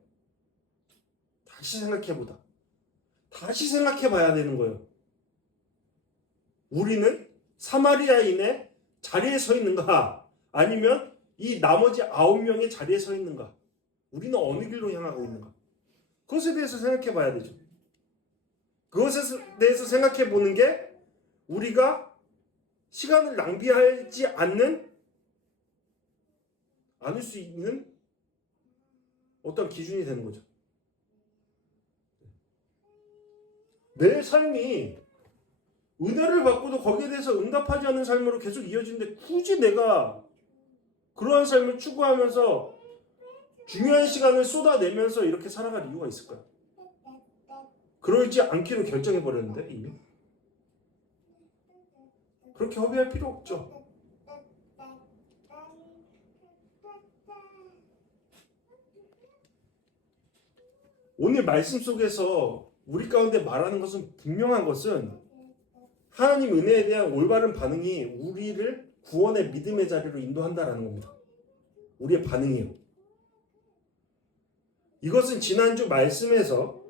다시 생각해 보다. 다시 생각해 봐야 되는 거예요. 우리는 사마리아인의 자리에 서 있는가? 아니면 이 나머지 9명의 자리에 서 있는가? 우리는 어느 길로 향하고 있는가? 그것에 대해서 생각해 봐야 되죠. 그것에 대해서 생각해 보는 게 우리가 시간을 낭비하지 않을 수 있는 어떤 기준이 되는 거죠. 내 삶이 은혜를 받고도 거기에 대해서 응답하지 않는 삶으로 계속 이어지는데, 굳이 내가 그러한 삶을 추구하면서 중요한 시간을 쏟아내면서 이렇게 살아갈 이유가 있을까요? 그러지 않기로 결정해버렸는데 이미. 그렇게 허비할 필요 없죠. 오늘 말씀 속에서 우리 가운데 말하는 것은, 분명한 것은 하나님 은혜에 대한 올바른 반응이 우리를 구원의 믿음의 자리로 인도한다라는 겁니다. 우리의 반응이요. 이것은 지난주 말씀에서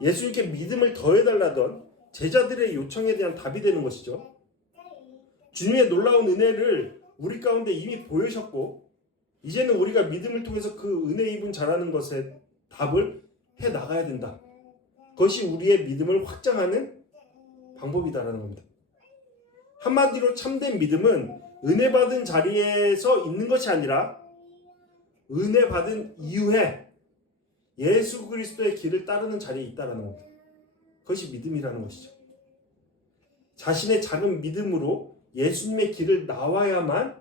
예수님께 믿음을 더해달라던 제자들의 요청에 대한 답이 되는 것이죠. 주님의 놀라운 은혜를 우리 가운데 이미 보여셨고 이제는 우리가 믿음을 통해서 그 은혜 입은 자라는 것에 답을 해 나가야 된다. 그것이 우리의 믿음을 확장하는 방법이다라는 겁니다. 한마디로 참된 믿음은 은혜 받은 자리에서 있는 것이 아니라 은혜 받은 이후에 예수 그리스도의 길을 따르는 자리에 있다라는 겁니다. 그것이 믿음이라는 것이죠. 자신의 작은 믿음으로 예수님의 길을 나와야만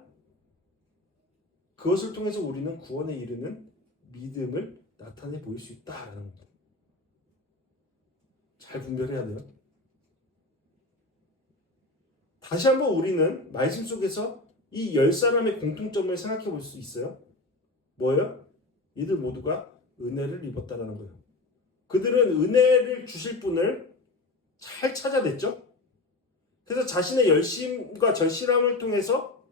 그것을 통해서 우리는 구원에 이르는 믿음을 나타내 보일 수 있다라는 겁니다. 잘 분별해야 돼요. 다시 한번 우리는 말씀 속에서 이 10사람의 공통점을 생각해 볼 수 있어요. 뭐예요? 이들 모두가 은혜를 입었다라는 거예요. 그들은 은혜를 주실 분을 잘 찾아냈죠. 그래서 자신의 열심과 절실함을 통해서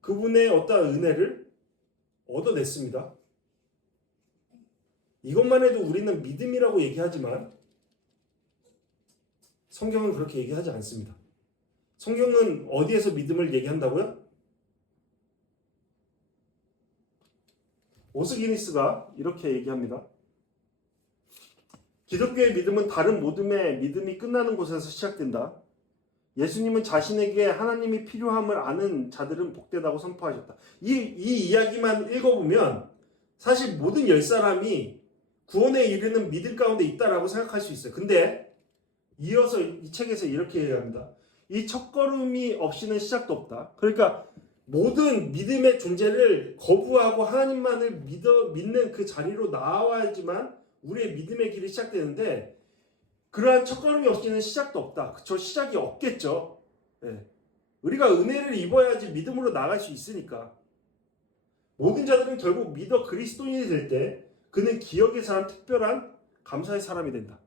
그분의 어떠한 은혜를 얻어냈습니다. 이것만 해도 우리는 믿음이라고 얘기하지만 성경은 그렇게 얘기하지 않습니다. 성경은 어디에서 믿음을 얘기한다고요? 오스기니스가 이렇게 얘기합니다. 기독교의 믿음은 다른 모둠의 믿음이 끝나는 곳에서 시작된다. 예수님은 자신에게 하나님이 필요함을 아는 자들은 복되다고 선포하셨다. 이 이야기만 읽어보면 사실 모든 10사람이 구원에 이르는 믿음 가운데 있다라고 생각할 수 있어요. 근데 이어서 이 책에서 이렇게 얘기합니다. 이 첫걸음이 없이는 시작도 없다. 그러니까 모든 믿음의 존재를 거부하고 하나님만을 믿는 그 자리로 나와야지만 우리의 믿음의 길이 시작되는데 그러한 첫걸음이 없이는 시작도 없다. 저 시작이 없겠죠. 네. 우리가 은혜를 입어야지 믿음으로 나갈 수 있으니까. 모든 자들은 결국 믿어 그리스도인이 될 때 그는 기억의 사람, 특별한 감사의 사람이 된다.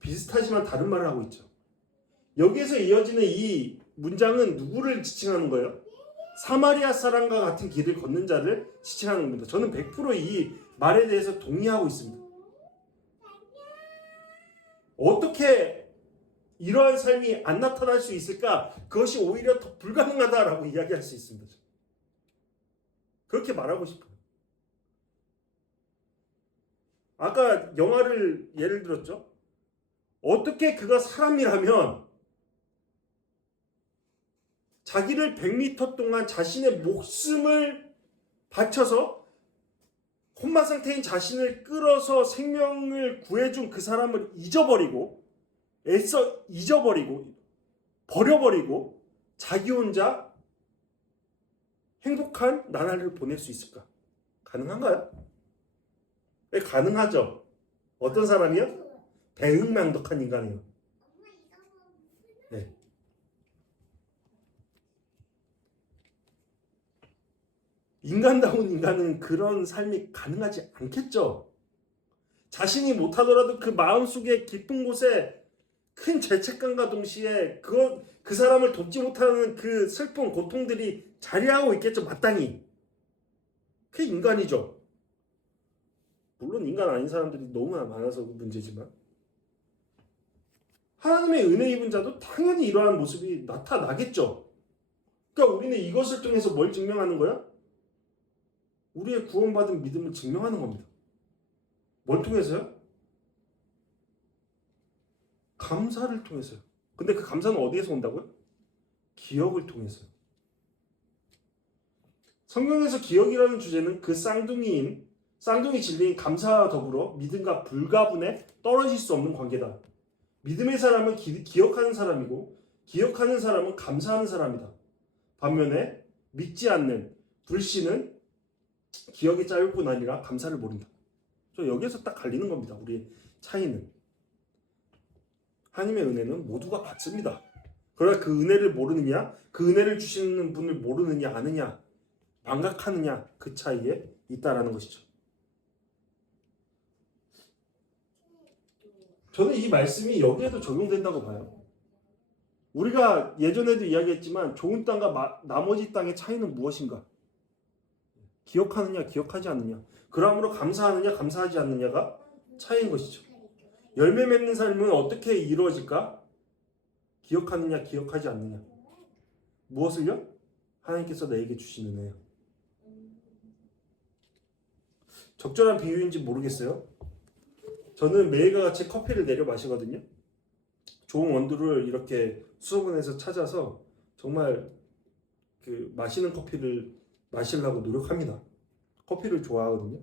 비슷하지만 다른 말을 하고 있죠. 여기에서 이어지는 이 문장은 누구를 지칭하는 거예요? 사마리아 사람과 같은 길을 걷는 자를 지칭하는 겁니다. 저는 100%이 말에 대해서 동의하고 있습니다. 어떻게 이러한 삶이 안 나타날 수 있을까? 그것이 오히려 더 불가능하다라고 이야기할 수 있습니다. 그렇게 말하고 싶어요. 아까 영화를 예를 들었죠. 어떻게 그가 사람이라면 자기를 100m 동안 자신의 목숨을 바쳐서 콤마 상태인 자신을 끌어서 생명을 구해준 그 사람을 잊어버리고 애써 잊어버리고 버려버리고 자기 혼자 행복한 나날을 보낼 수 있을까? 가능한가요? 네, 가능하죠. 어떤 사람이요? 배은망덕한 인간이요. 네. 인간다운 인간은 그런 삶이 가능하지 않겠죠. 자신이 못하더라도 그 마음속에 깊은 곳에 큰 죄책감과 동시에 그 사람을 돕지 못하는 그 슬픈 고통들이 자리하고 있겠죠. 마땅히. 그게 인간이죠. 물론 인간 아닌 사람들이 너무나 많아서 문제지만 하나님의 은혜 입은 자도 당연히 이러한 모습이 나타나겠죠. 그러니까 우리는 이것을 통해서 뭘 증명하는 거야? 우리의 구원받은 믿음을 증명하는 겁니다. 뭘 통해서요? 감사를 통해서요. 근데 그 감사는 어디에서 온다고요? 기억을 통해서요. 성경에서 기억이라는 주제는 그 쌍둥이 진리인 감사와 더불어 믿음과 불가분에 떨어질 수 없는 관계다. 믿음의 사람은 기억하는 사람이고 기억하는 사람은 감사하는 사람이다. 반면에 믿지 않는 불신은 기억이 짧을 뿐 아니라 감사를 모른다. 저 여기에서 딱 갈리는 겁니다. 우리의 차이는. 하나님의 은혜는 모두가 받습니다. 그러나 그 은혜를 모르느냐, 그 은혜를 주시는 분을 모르느냐, 아느냐, 망각하느냐, 그 차이에 있다라는 것이죠. 저는 이 말씀이 여기에도 적용된다고 봐요. 우리가 예전에도 이야기했지만 좋은 땅과 나머지 땅의 차이는 무엇인가? 기억하느냐, 기억하지 않느냐. 그러므로 감사하느냐, 감사하지 않느냐가 차이인 것이죠. 열매 맺는 삶은 어떻게 이루어질까? 기억하느냐 기억하지 않느냐. 무엇을요? 하나님께서 내게 주신 은혜요. 적절한 비유인지 모르겠어요. 저는 매일과 같이 커피를 내려 마시거든요. 좋은 원두를 이렇게 수소문해서 찾아서 정말 그 마시는 커피를 마시려고 노력합니다. 커피를 좋아하거든요.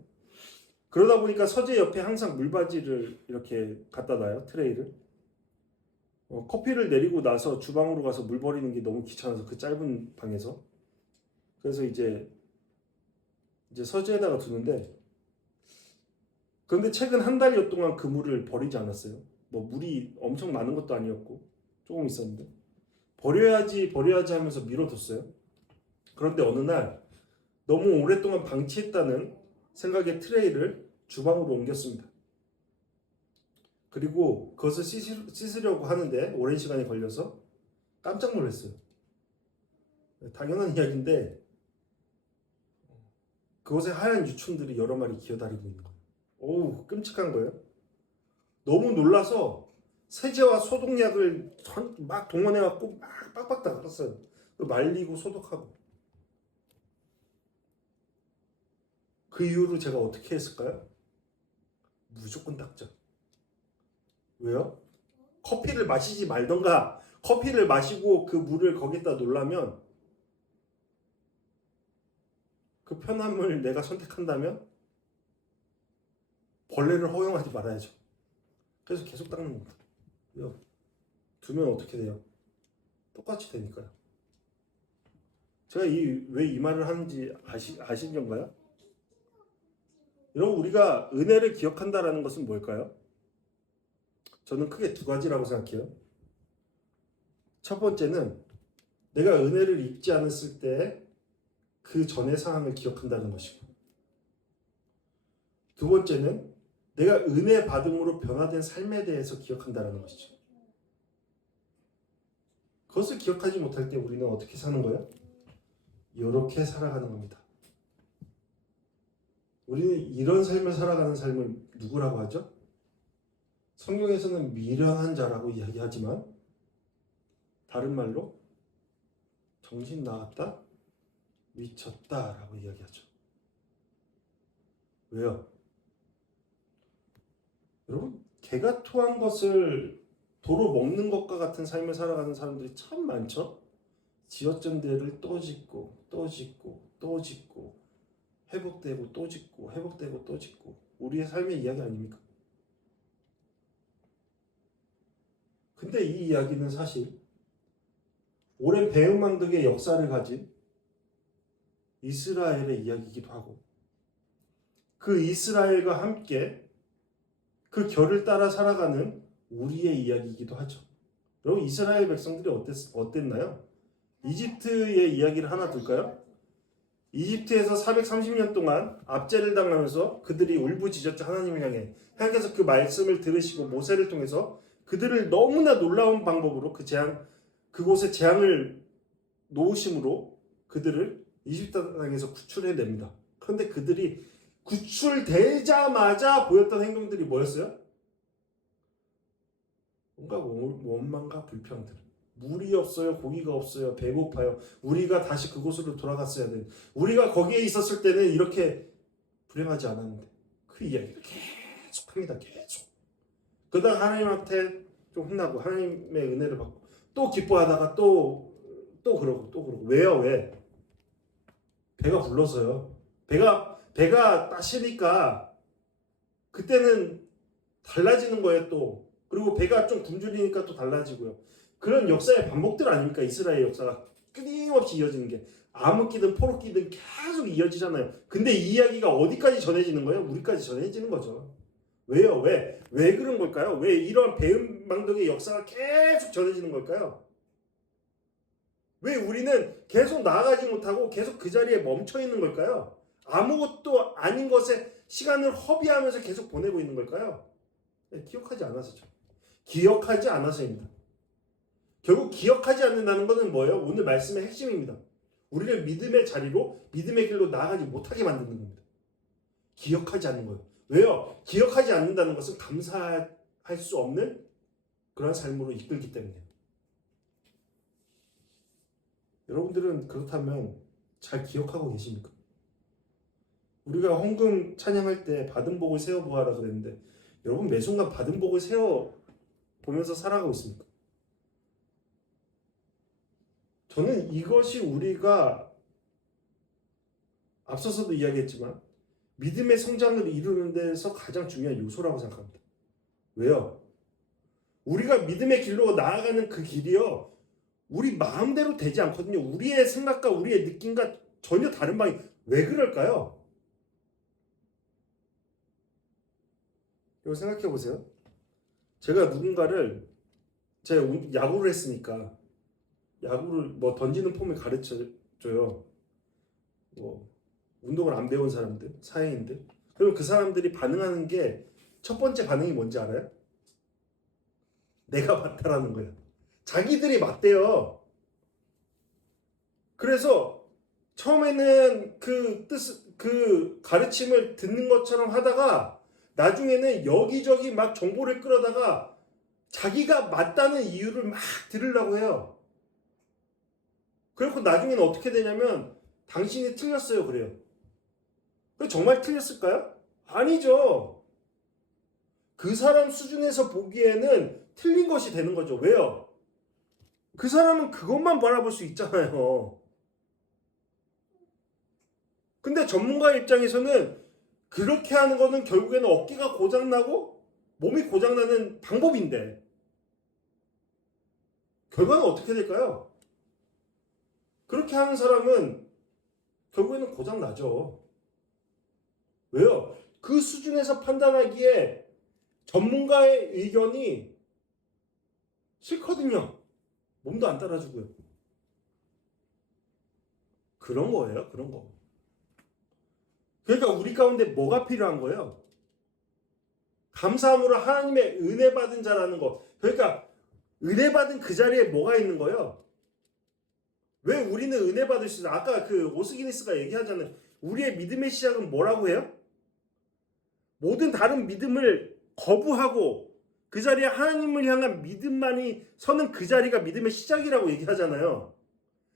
그러다 보니까 서재 옆에 항상 물바지를 이렇게 갖다 놔요. 트레이를. 커피를 내리고 나서 주방으로 가서 물 버리는 게 너무 귀찮아서 그 짧은 방에서. 그래서 이제 서재에다가 두는데, 그런데 최근 한 달여 동안 그 물을 버리지 않았어요. 뭐 물이 엄청 많은 것도 아니었고 조금 있었는데 버려야지 하면서 미뤄뒀어요. 그런데 어느 날 너무 오랫동안 방치했다는 생각에 트레이를 주방으로 옮겼습니다. 그리고 그것을 씻으려고 하는데 오랜 시간이 걸려서 깜짝 놀랐어요. 당연한 이야기인데 그곳에 하얀 유충들이 여러 마리 기어다니고 있는 거예요. 오우, 끔찍한 거예요. 너무 놀라서 세제와 소독약을 막 동원해갖고 막 빡빡 닦았어요. 말리고 소독하고. 그 이후로 제가 어떻게 했을까요? 무조건 닦죠. 왜요? 커피를 마시지 말던가, 커피를 마시고 그 물을 거기다 놓으려면, 그 편함을 내가 선택한다면 벌레를 허용하지 말아야죠. 그래서 계속 닦는 겁니다. 왜요? 두면 어떻게 돼요? 똑같이 되니까요. 제가 왜 이 말을 하는지 아시는가요? 여러분, 우리가 은혜를 기억한다라는 것은 뭘까요? 저는 크게 두 가지라고 생각해요. 첫 번째는 내가 은혜를 입지 않았을 때 그 전의 상황을 기억한다는 것이고, 두 번째는 내가 은혜 받음으로 변화된 삶에 대해서 기억한다는 것이죠. 그것을 기억하지 못할 때 우리는 어떻게 사는 거예요? 이렇게 살아가는 겁니다. 우리는 이런 삶을 살아가는 삶을 누구라고 하죠? 성경에서는 미련한 자라고 이야기하지만 다른 말로 정신 나갔다, 미쳤다라고 이야기하죠. 왜요? 여러분, 개가 토한 것을 도로 먹는 것과 같은 삶을 살아가는 사람들이 참 많죠? 지어진 데를 또 짓고 또 짓고 또 짓고 회복되고 또 짓고 회복되고 또 짓고, 우리의 삶의 이야기 아닙니까? 근데 이 이야기는 사실 오랜 배은망덕의 역사를 가진 이스라엘의 이야기이기도 하고, 그 이스라엘과 함께 그 결을 따라 살아가는 우리의 이야기이기도 하죠. 여러분, 이스라엘 백성들이 어땠나요? 이집트의 이야기를 하나 둘까요? 이집트에서 430년 동안 압제를 당하면서 그들이 울부짖었죠. 하나님을 향해. 하나님께서 그 말씀을 들으시고 모세를 통해서 그들을 너무나 놀라운 방법으로 그곳에 재앙을 놓으심으로 그들을 이집트 땅에서 구출해냅니다. 그런데 그들이 구출되자마자 보였던 행동들이 뭐였어요? 뭔가 원망과 불평들. 물이 없어요. 고기가 없어요. 배고파요. 우리가 다시 그곳으로 돌아갔어야 되는. 우리가 거기에 있었을 때는 이렇게 불행하지 않았는데. 그 이야기를 계속합니다. 계속. 그러다가 하나님한테 좀 혼나고 하나님의 은혜를 받고 또 기뻐하다가 또 그러고 왜요? 왜? 배가 불러서요. 배가 따시니까 그때는 달라지는 거예요. 또 그리고 배가 좀 굶주리니까 또 달라지고요. 그런 역사의 반복들 아닙니까? 이스라엘 역사가 끊임없이 이어지는 게 암흑기든 포로기든 계속 이어지잖아요. 근데 이 이야기가 어디까지 전해지는 거예요? 우리까지 전해지는 거죠. 왜요? 왜 그런 걸까요? 왜 이런 배은망덕의 역사가 계속 전해지는 걸까요? 왜 우리는 계속 나아가지 못하고 계속 그 자리에 멈춰 있는 걸까요? 아무것도 아닌 것에 시간을 허비하면서 계속 보내고 있는 걸까요? 기억하지 않아서죠. 기억하지 않아서입니다. 결국 기억하지 않는다는 것은 뭐예요? 오늘 말씀의 핵심입니다. 우리를 믿음의 자리로, 믿음의 길로 나아가지 못하게 만드는 겁니다. 기억하지 않는 거예요. 왜요? 기억하지 않는다는 것은 감사할 수 없는 그런 삶으로 이끌기 때문이에요. 여러분들은 그렇다면 잘 기억하고 계십니까? 우리가 헌금 찬양할 때 받은 복을 세어보아라 그랬는데 여러분 매 순간 받은 복을 세어보면서 살아가고 있습니까? 저는 이것이 우리가 앞서서도 이야기했지만 믿음의 성장을 이루는 데서 가장 중요한 요소라고 생각합니다. 왜요? 우리가 믿음의 길로 나아가는 그 길이요, 우리 마음대로 되지 않거든요. 우리의 생각과 우리의 느낌과 전혀 다른 방향. 왜 그럴까요? 이거 생각해 보세요. 제가 누군가를, 제가 야구를 했으니까 야구를 뭐 던지는 폼을 가르쳐줘요. 뭐 운동을 안 배운 사람들, 사회인들. 그럼 그 사람들이 반응하는 게 첫 번째 반응이 뭔지 알아요? 내가 맞다라는 거야. 자기들이 맞대요. 그래서 처음에는 그 가르침을 듣는 것처럼 하다가 나중에는 여기저기 막 정보를 끌어다가 자기가 맞다는 이유를 막 들으려고 해요. 그리고 나중에는 어떻게 되냐면 당신이 틀렸어요 그래요. 정말 틀렸을까요? 아니죠. 그 사람 수준에서 보기에는 틀린 것이 되는 거죠. 왜요? 그 사람은 그것만 바라볼 수 있잖아요. 근데 전문가 입장에서는 그렇게 하는 거는 결국에는 어깨가 고장나고 몸이 고장나는 방법인데 결과는 어떻게 될까요? 그렇게 하는 사람은 결국에는 고장나죠. 왜요? 그 수준에서 판단하기에 전문가의 의견이 싫거든요. 몸도 안 따라주고요. 그런 거예요. 그런 거. 그러니까 우리 가운데 뭐가 필요한 거예요? 감사함으로 하나님의 은혜 받은 자라는 거. 그러니까 은혜 받은 그 자리에 뭐가 있는 거예요? 왜 우리는 은혜 받을 수 있어요? 아까 그 오스기니스가 얘기하잖아요. 우리의 믿음의 시작은 뭐라고 해요? 모든 다른 믿음을 거부하고 그 자리에 하나님을 향한 믿음만이 서는 그 자리가 믿음의 시작이라고 얘기하잖아요.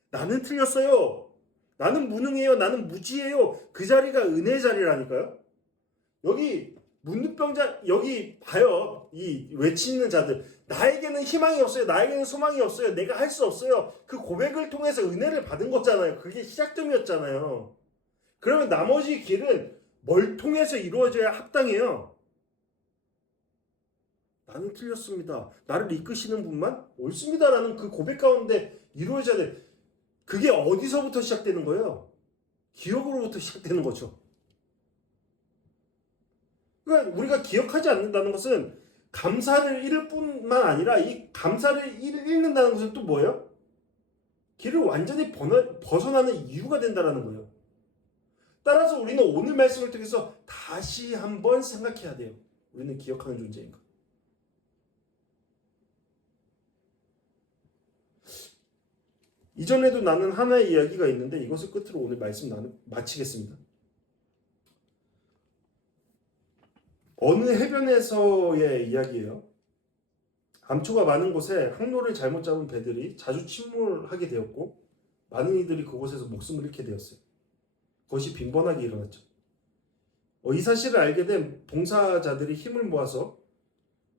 나는 틀렸어요. 나는 무능해요. 나는 무지해요. 그 자리가 은혜의 자리라니까요. 여기 문둥병자 여기 봐요. 이 외치는 자들. 나에게는 희망이 없어요. 나에게는 소망이 없어요. 내가 할 수 없어요. 그 고백을 통해서 은혜를 받은 거잖아요. 그게 시작점이었잖아요. 그러면 나머지 길은 뭘 통해서 이루어져야 합당해요. 나는 틀렸습니다. 나를 이끄시는 분만 옳습니다라는 그 고백 가운데 이루어져야 돼. 그게 어디서부터 시작되는 거예요? 기억으로부터 시작되는 거죠. 그러니까 우리가 기억하지 않는다는 것은 감사를 잃을 뿐만 아니라 이 감사를 잃는다는 것은 또 뭐예요? 길을 완전히 벗어나는 이유가 된다는 거예요. 따라서 우리는 오늘 말씀을 통해서 다시 한번 생각해야 돼요. 우리는 기억하는 존재인가? 이전에도 나는 하나의 이야기가 있는데 이것을 끝으로 오늘 말씀 마치겠습니다. 어느 해변에서의 이야기예요. 암초가 많은 곳에 항로를 잘못 잡은 배들이 자주 침몰하게 되었고 많은 이들이 그곳에서 목숨을 잃게 되었어요. 그것이 빈번하게 일어났죠. 이 사실을 알게 된 봉사자들이 힘을 모아서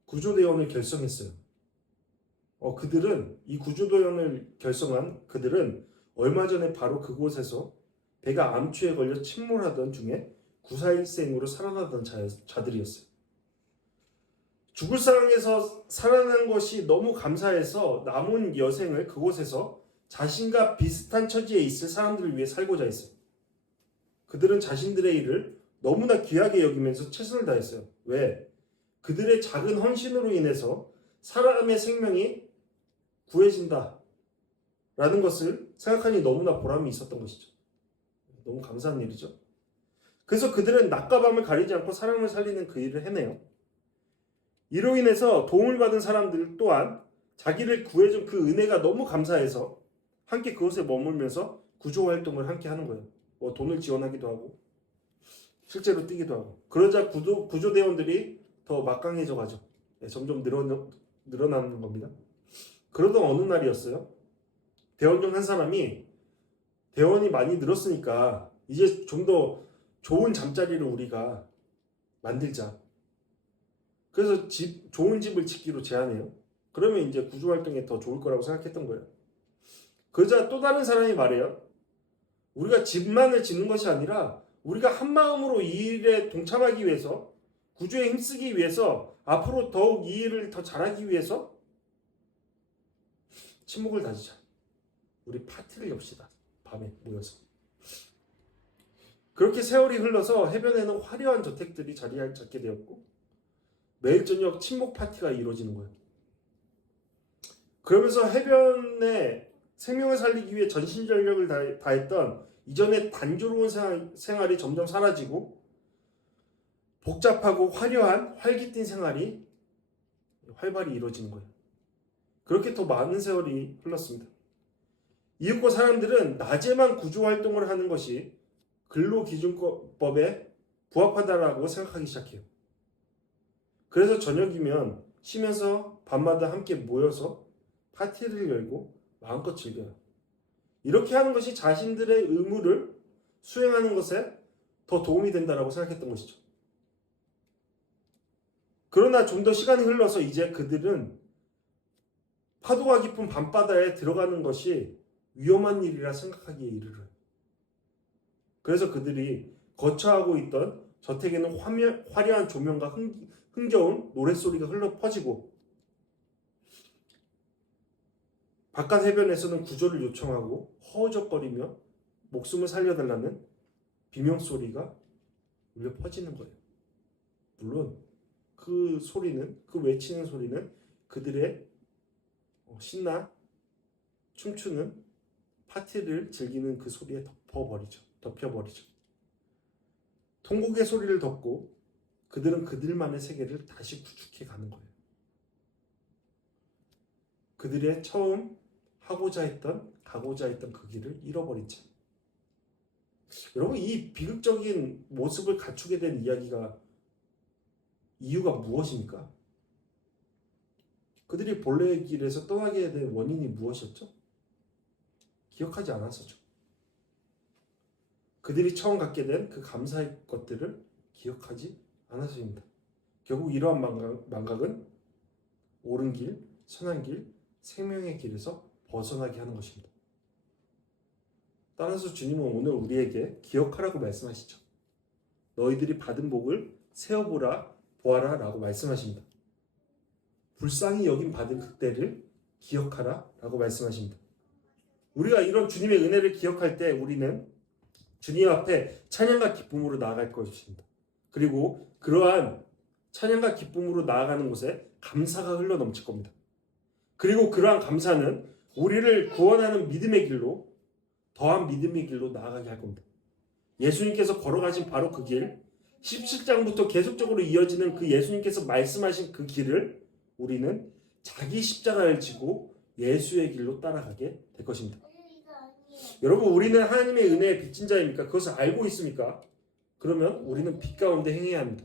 구조대원을 결성했어요. 이 구조대원을 결성한 그들은 얼마 전에 바로 그곳에서 배가 암초에 걸려 침몰하던 중에 구사일생으로 살아나던 자들이었어요. 죽을 상황에서 살아난 것이 너무 감사해서 남은 여생을 그곳에서 자신과 비슷한 처지에 있을 사람들을 위해 살고자 했어요. 그들은 자신들의 일을 너무나 귀하게 여기면서 최선을 다했어요. 왜? 그들의 작은 헌신으로 인해서 사람의 생명이 구해진다 라는 것을 생각하니 너무나 보람이 있었던 것이죠. 너무 감사한 일이죠. 그래서 그들은 낮과 밤을 가리지 않고 사람을 살리는 그 일을 해내요. 이로 인해서 도움을 받은 사람들 또한 자기를 구해준 그 은혜가 너무 감사해서 함께 그곳에 머물면서 구조활동을 함께 하는 거예요. 돈을 지원하기도 하고 실제로 뛰기도 하고. 그러자 구조대원들이 더 막강해져 가죠. 점점 늘어나는 겁니다. 그러던 어느 날이었어요. 대원 중 한 사람이 대원이 많이 늘었으니까 이제 좀 더 좋은 잠자리를 우리가 만들자. 그래서 좋은 집을 짓기로 제안해요. 그러면 이제 구조활동에 더 좋을 거라고 생각했던 거예요. 그러자 또 다른 사람이 말해요. 우리가 집만을 짓는 것이 아니라 우리가 한 마음으로 이 일에 동참하기 위해서, 구조에 힘쓰기 위해서, 앞으로 더욱 이 일을 더 잘하기 위해서 친목을 다지자. 우리 파티를 엽시다. 밤에 모여서. 그렇게 세월이 흘러서 해변에는 화려한 저택들이 자리를 잡게 되었고 매일 저녁 친목 파티가 이루어지는 거예요. 그러면서 해변에 생명을 살리기 위해 전신전력을 다했던 이전의 단조로운 생활이 점점 사라지고 복잡하고 화려한 활기 띤 생활이 활발히 이루어지는 거예요. 그렇게 더 많은 세월이 흘렀습니다. 이윽고 사람들은 낮에만 구조활동을 하는 것이 근로기준법에 부합하다라고 생각하기 시작해요. 그래서 저녁이면 쉬면서 밤마다 함께 모여서 파티를 열고 마음껏 즐겨요. 이렇게 하는 것이 자신들의 의무를 수행하는 것에 더 도움이 된다라고 생각했던 것이죠. 그러나 좀 더 시간이 흘러서 이제 그들은 파도가 깊은 밤바다에 들어가는 것이 위험한 일이라 생각하기에 이르러요. 그래서 그들이 거처하고 있던 저택에는 화려한 조명과 흥겨운 노랫소리가 흘러 퍼지고 바깥 해변에서는 구조를 요청하고 허우적거리며 목숨을 살려달라는 비명소리가 울려 퍼지는 거예요. 물론 그 소리는, 그 외치는 소리는 그들의 신나 춤추는 파티를 즐기는 그 소리에 덮여버리죠. 통곡의 소리를 덮고 그들은 그들만의 세계를 다시 구축해 가는 거예요. 그들의 처음 가고자 했던 그 길을 잃어버린 채. 여러분, 이 비극적인 모습을 갖추게 된 이유가 무엇입니까? 그들이 본래의 길에서 떠나게 된 원인이 무엇이었죠? 기억하지 않았었죠. 그들이 처음 갖게 된 그 감사의 것들을 기억하지 않았습니다. 결국 이러한 망각은 옳은 길, 선한 길, 생명의 길에서 벗어나게 하는 것입니다. 따라서 주님은 오늘 우리에게 기억하라고 말씀하시죠. 너희들이 받은 복을 보아라 라고 말씀하십니다. 불쌍히 여김 받은 그때를 기억하라 라고 말씀하십니다. 우리가 이런 주님의 은혜를 기억할 때 우리는 주님 앞에 찬양과 기쁨으로 나아갈 것입니다. 그리고 그러한 찬양과 기쁨으로 나아가는 곳에 감사가 흘러 넘칠 겁니다. 그리고 그러한 감사는 우리를 구원하는 믿음의 길로, 더한 믿음의 길로 나아가게 할 겁니다. 예수님께서 걸어가신 바로 그 길, 17장부터 계속적으로 이어지는 그 예수님께서 말씀하신 그 길을 우리는 자기 십자가를 지고 예수의 길로 따라가게 될 것입니다. 여러분, 우리는 하나님의 은혜에 빚진 자입니까? 그것을 알고 있습니까? 그러면 우리는 빛 가운데 행해야 합니다.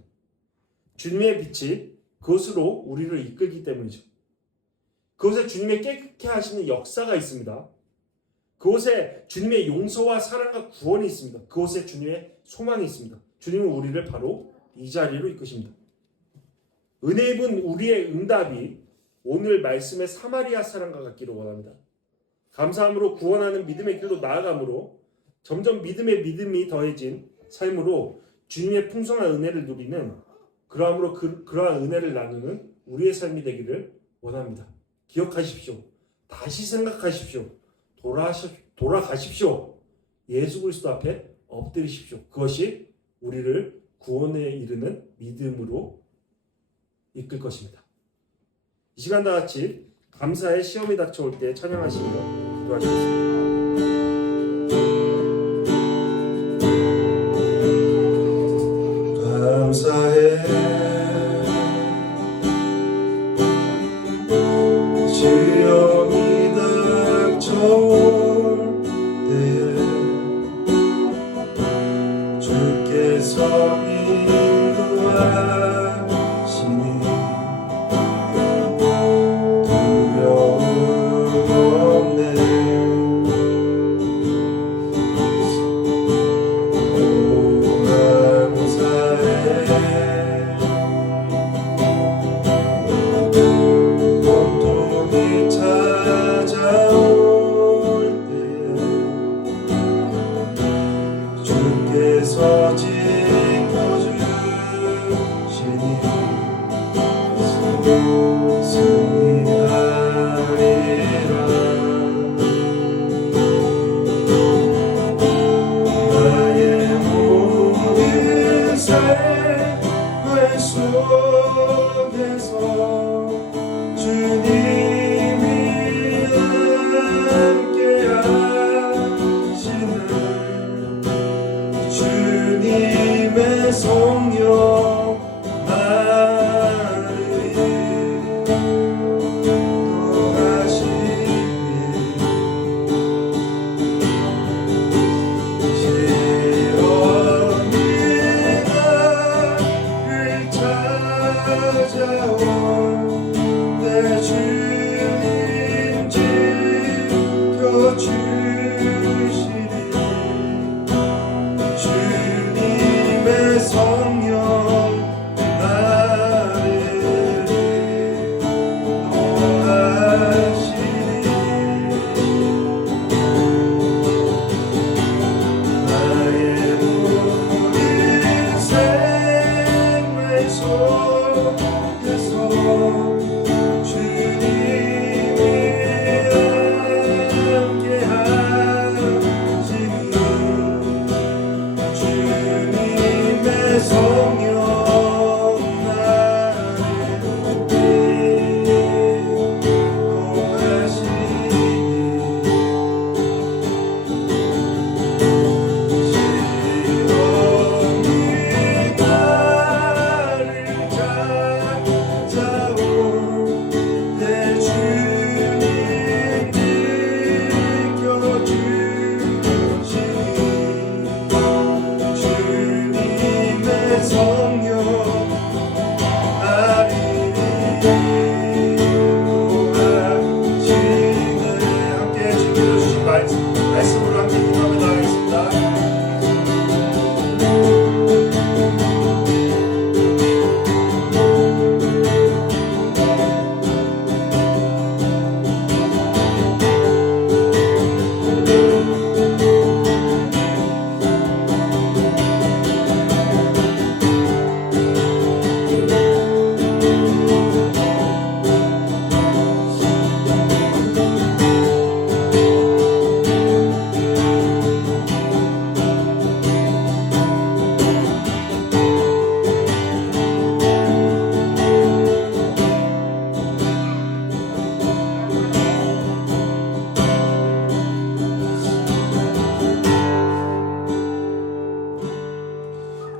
주님의 빛이 그것으로 우리를 이끌기 때문이죠. 그곳에 주님의 깨끗게 하시는 역사가 있습니다. 그곳에 주님의 용서와 사랑과 구원이 있습니다. 그곳에 주님의 소망이 있습니다. 주님은 우리를 바로 이 자리로 이끄십니다. 은혜 입은 우리의 응답이 오늘 말씀의 사마리아 사람과 같기를 원합니다. 감사함으로 구원하는 믿음의 길로 나아감으로 점점 믿음이 더해진 삶으로 주님의 풍성한 은혜를 누리는, 그러함으로 그러한 은혜를 나누는 우리의 삶이 되기를 원합니다. 기억하십시오. 다시 생각하십시오. 돌아가십시오. 예수 그리스도 앞에 엎드리십시오. 그것이 우리를 구원에 이르는 믿음으로 이끌 것입니다. 이 시간 다 같이 감사의 시험이 닥쳐올 때 찬양하시며 기도하시겠습니다. 감사해 시험이 닥쳐올 때에 주께서 인도하시니 두려움 없네. 주께서 지켜주시니 승리하리라. 나의 모든 삶의 속에서 주님이 함께하시는 주님의 성령 나를 인도하시니 시험이 나를 찾아온 내 주님 지켜주시리. 주님의 성령 나를 인도하시리. 나의 모든 생의 속에서 주님이 함께하시는 주님의 성령 나를 인도하시니 시험이 나를 찾아온 내 주님 지켜주시니 주님의 성령 나를 인도하시네. 함께 지켜주신 말씀으로 함께 기도하며 나가겠습니다.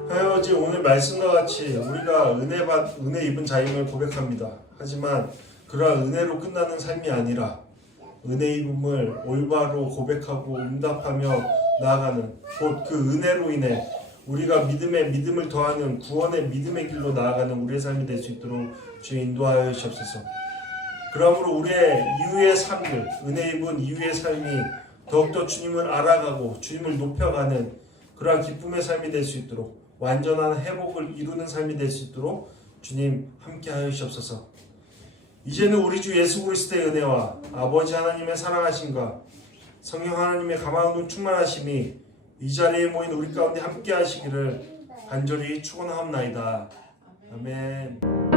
하여지 오늘 말씀과 같이 우리가 은혜 입은 자임을 고백합니다. 하지만 그러한 은혜로 끝나는 삶이 아니라 은혜 입음을 올바로 고백하고 응답하며 나아가는 곧 그 은혜로 인해 우리가 믿음에 믿음을 더하는 구원의 믿음의 길로 나아가는 우리의 삶이 될 수 있도록 주 인도하여 주옵소서. 그러므로 우리의 이후의 삶들, 은혜 입은 이후의 삶이 더욱더 주님을 알아가고 주님을 높여가는 그러한 기쁨의 삶이 될 수 있도록 완전한 회복을 이루는 삶이 될 수 있도록 주님 함께하여 주옵소서. 이제는 우리 주 예수 그리스도의 은혜와 아버지 하나님의 사랑하심과 성령 하나님의 감화운동 충만하심이 이 자리에 모인 우리 가운데 함께하시기를 간절히 축원하옵나이다. 아멘.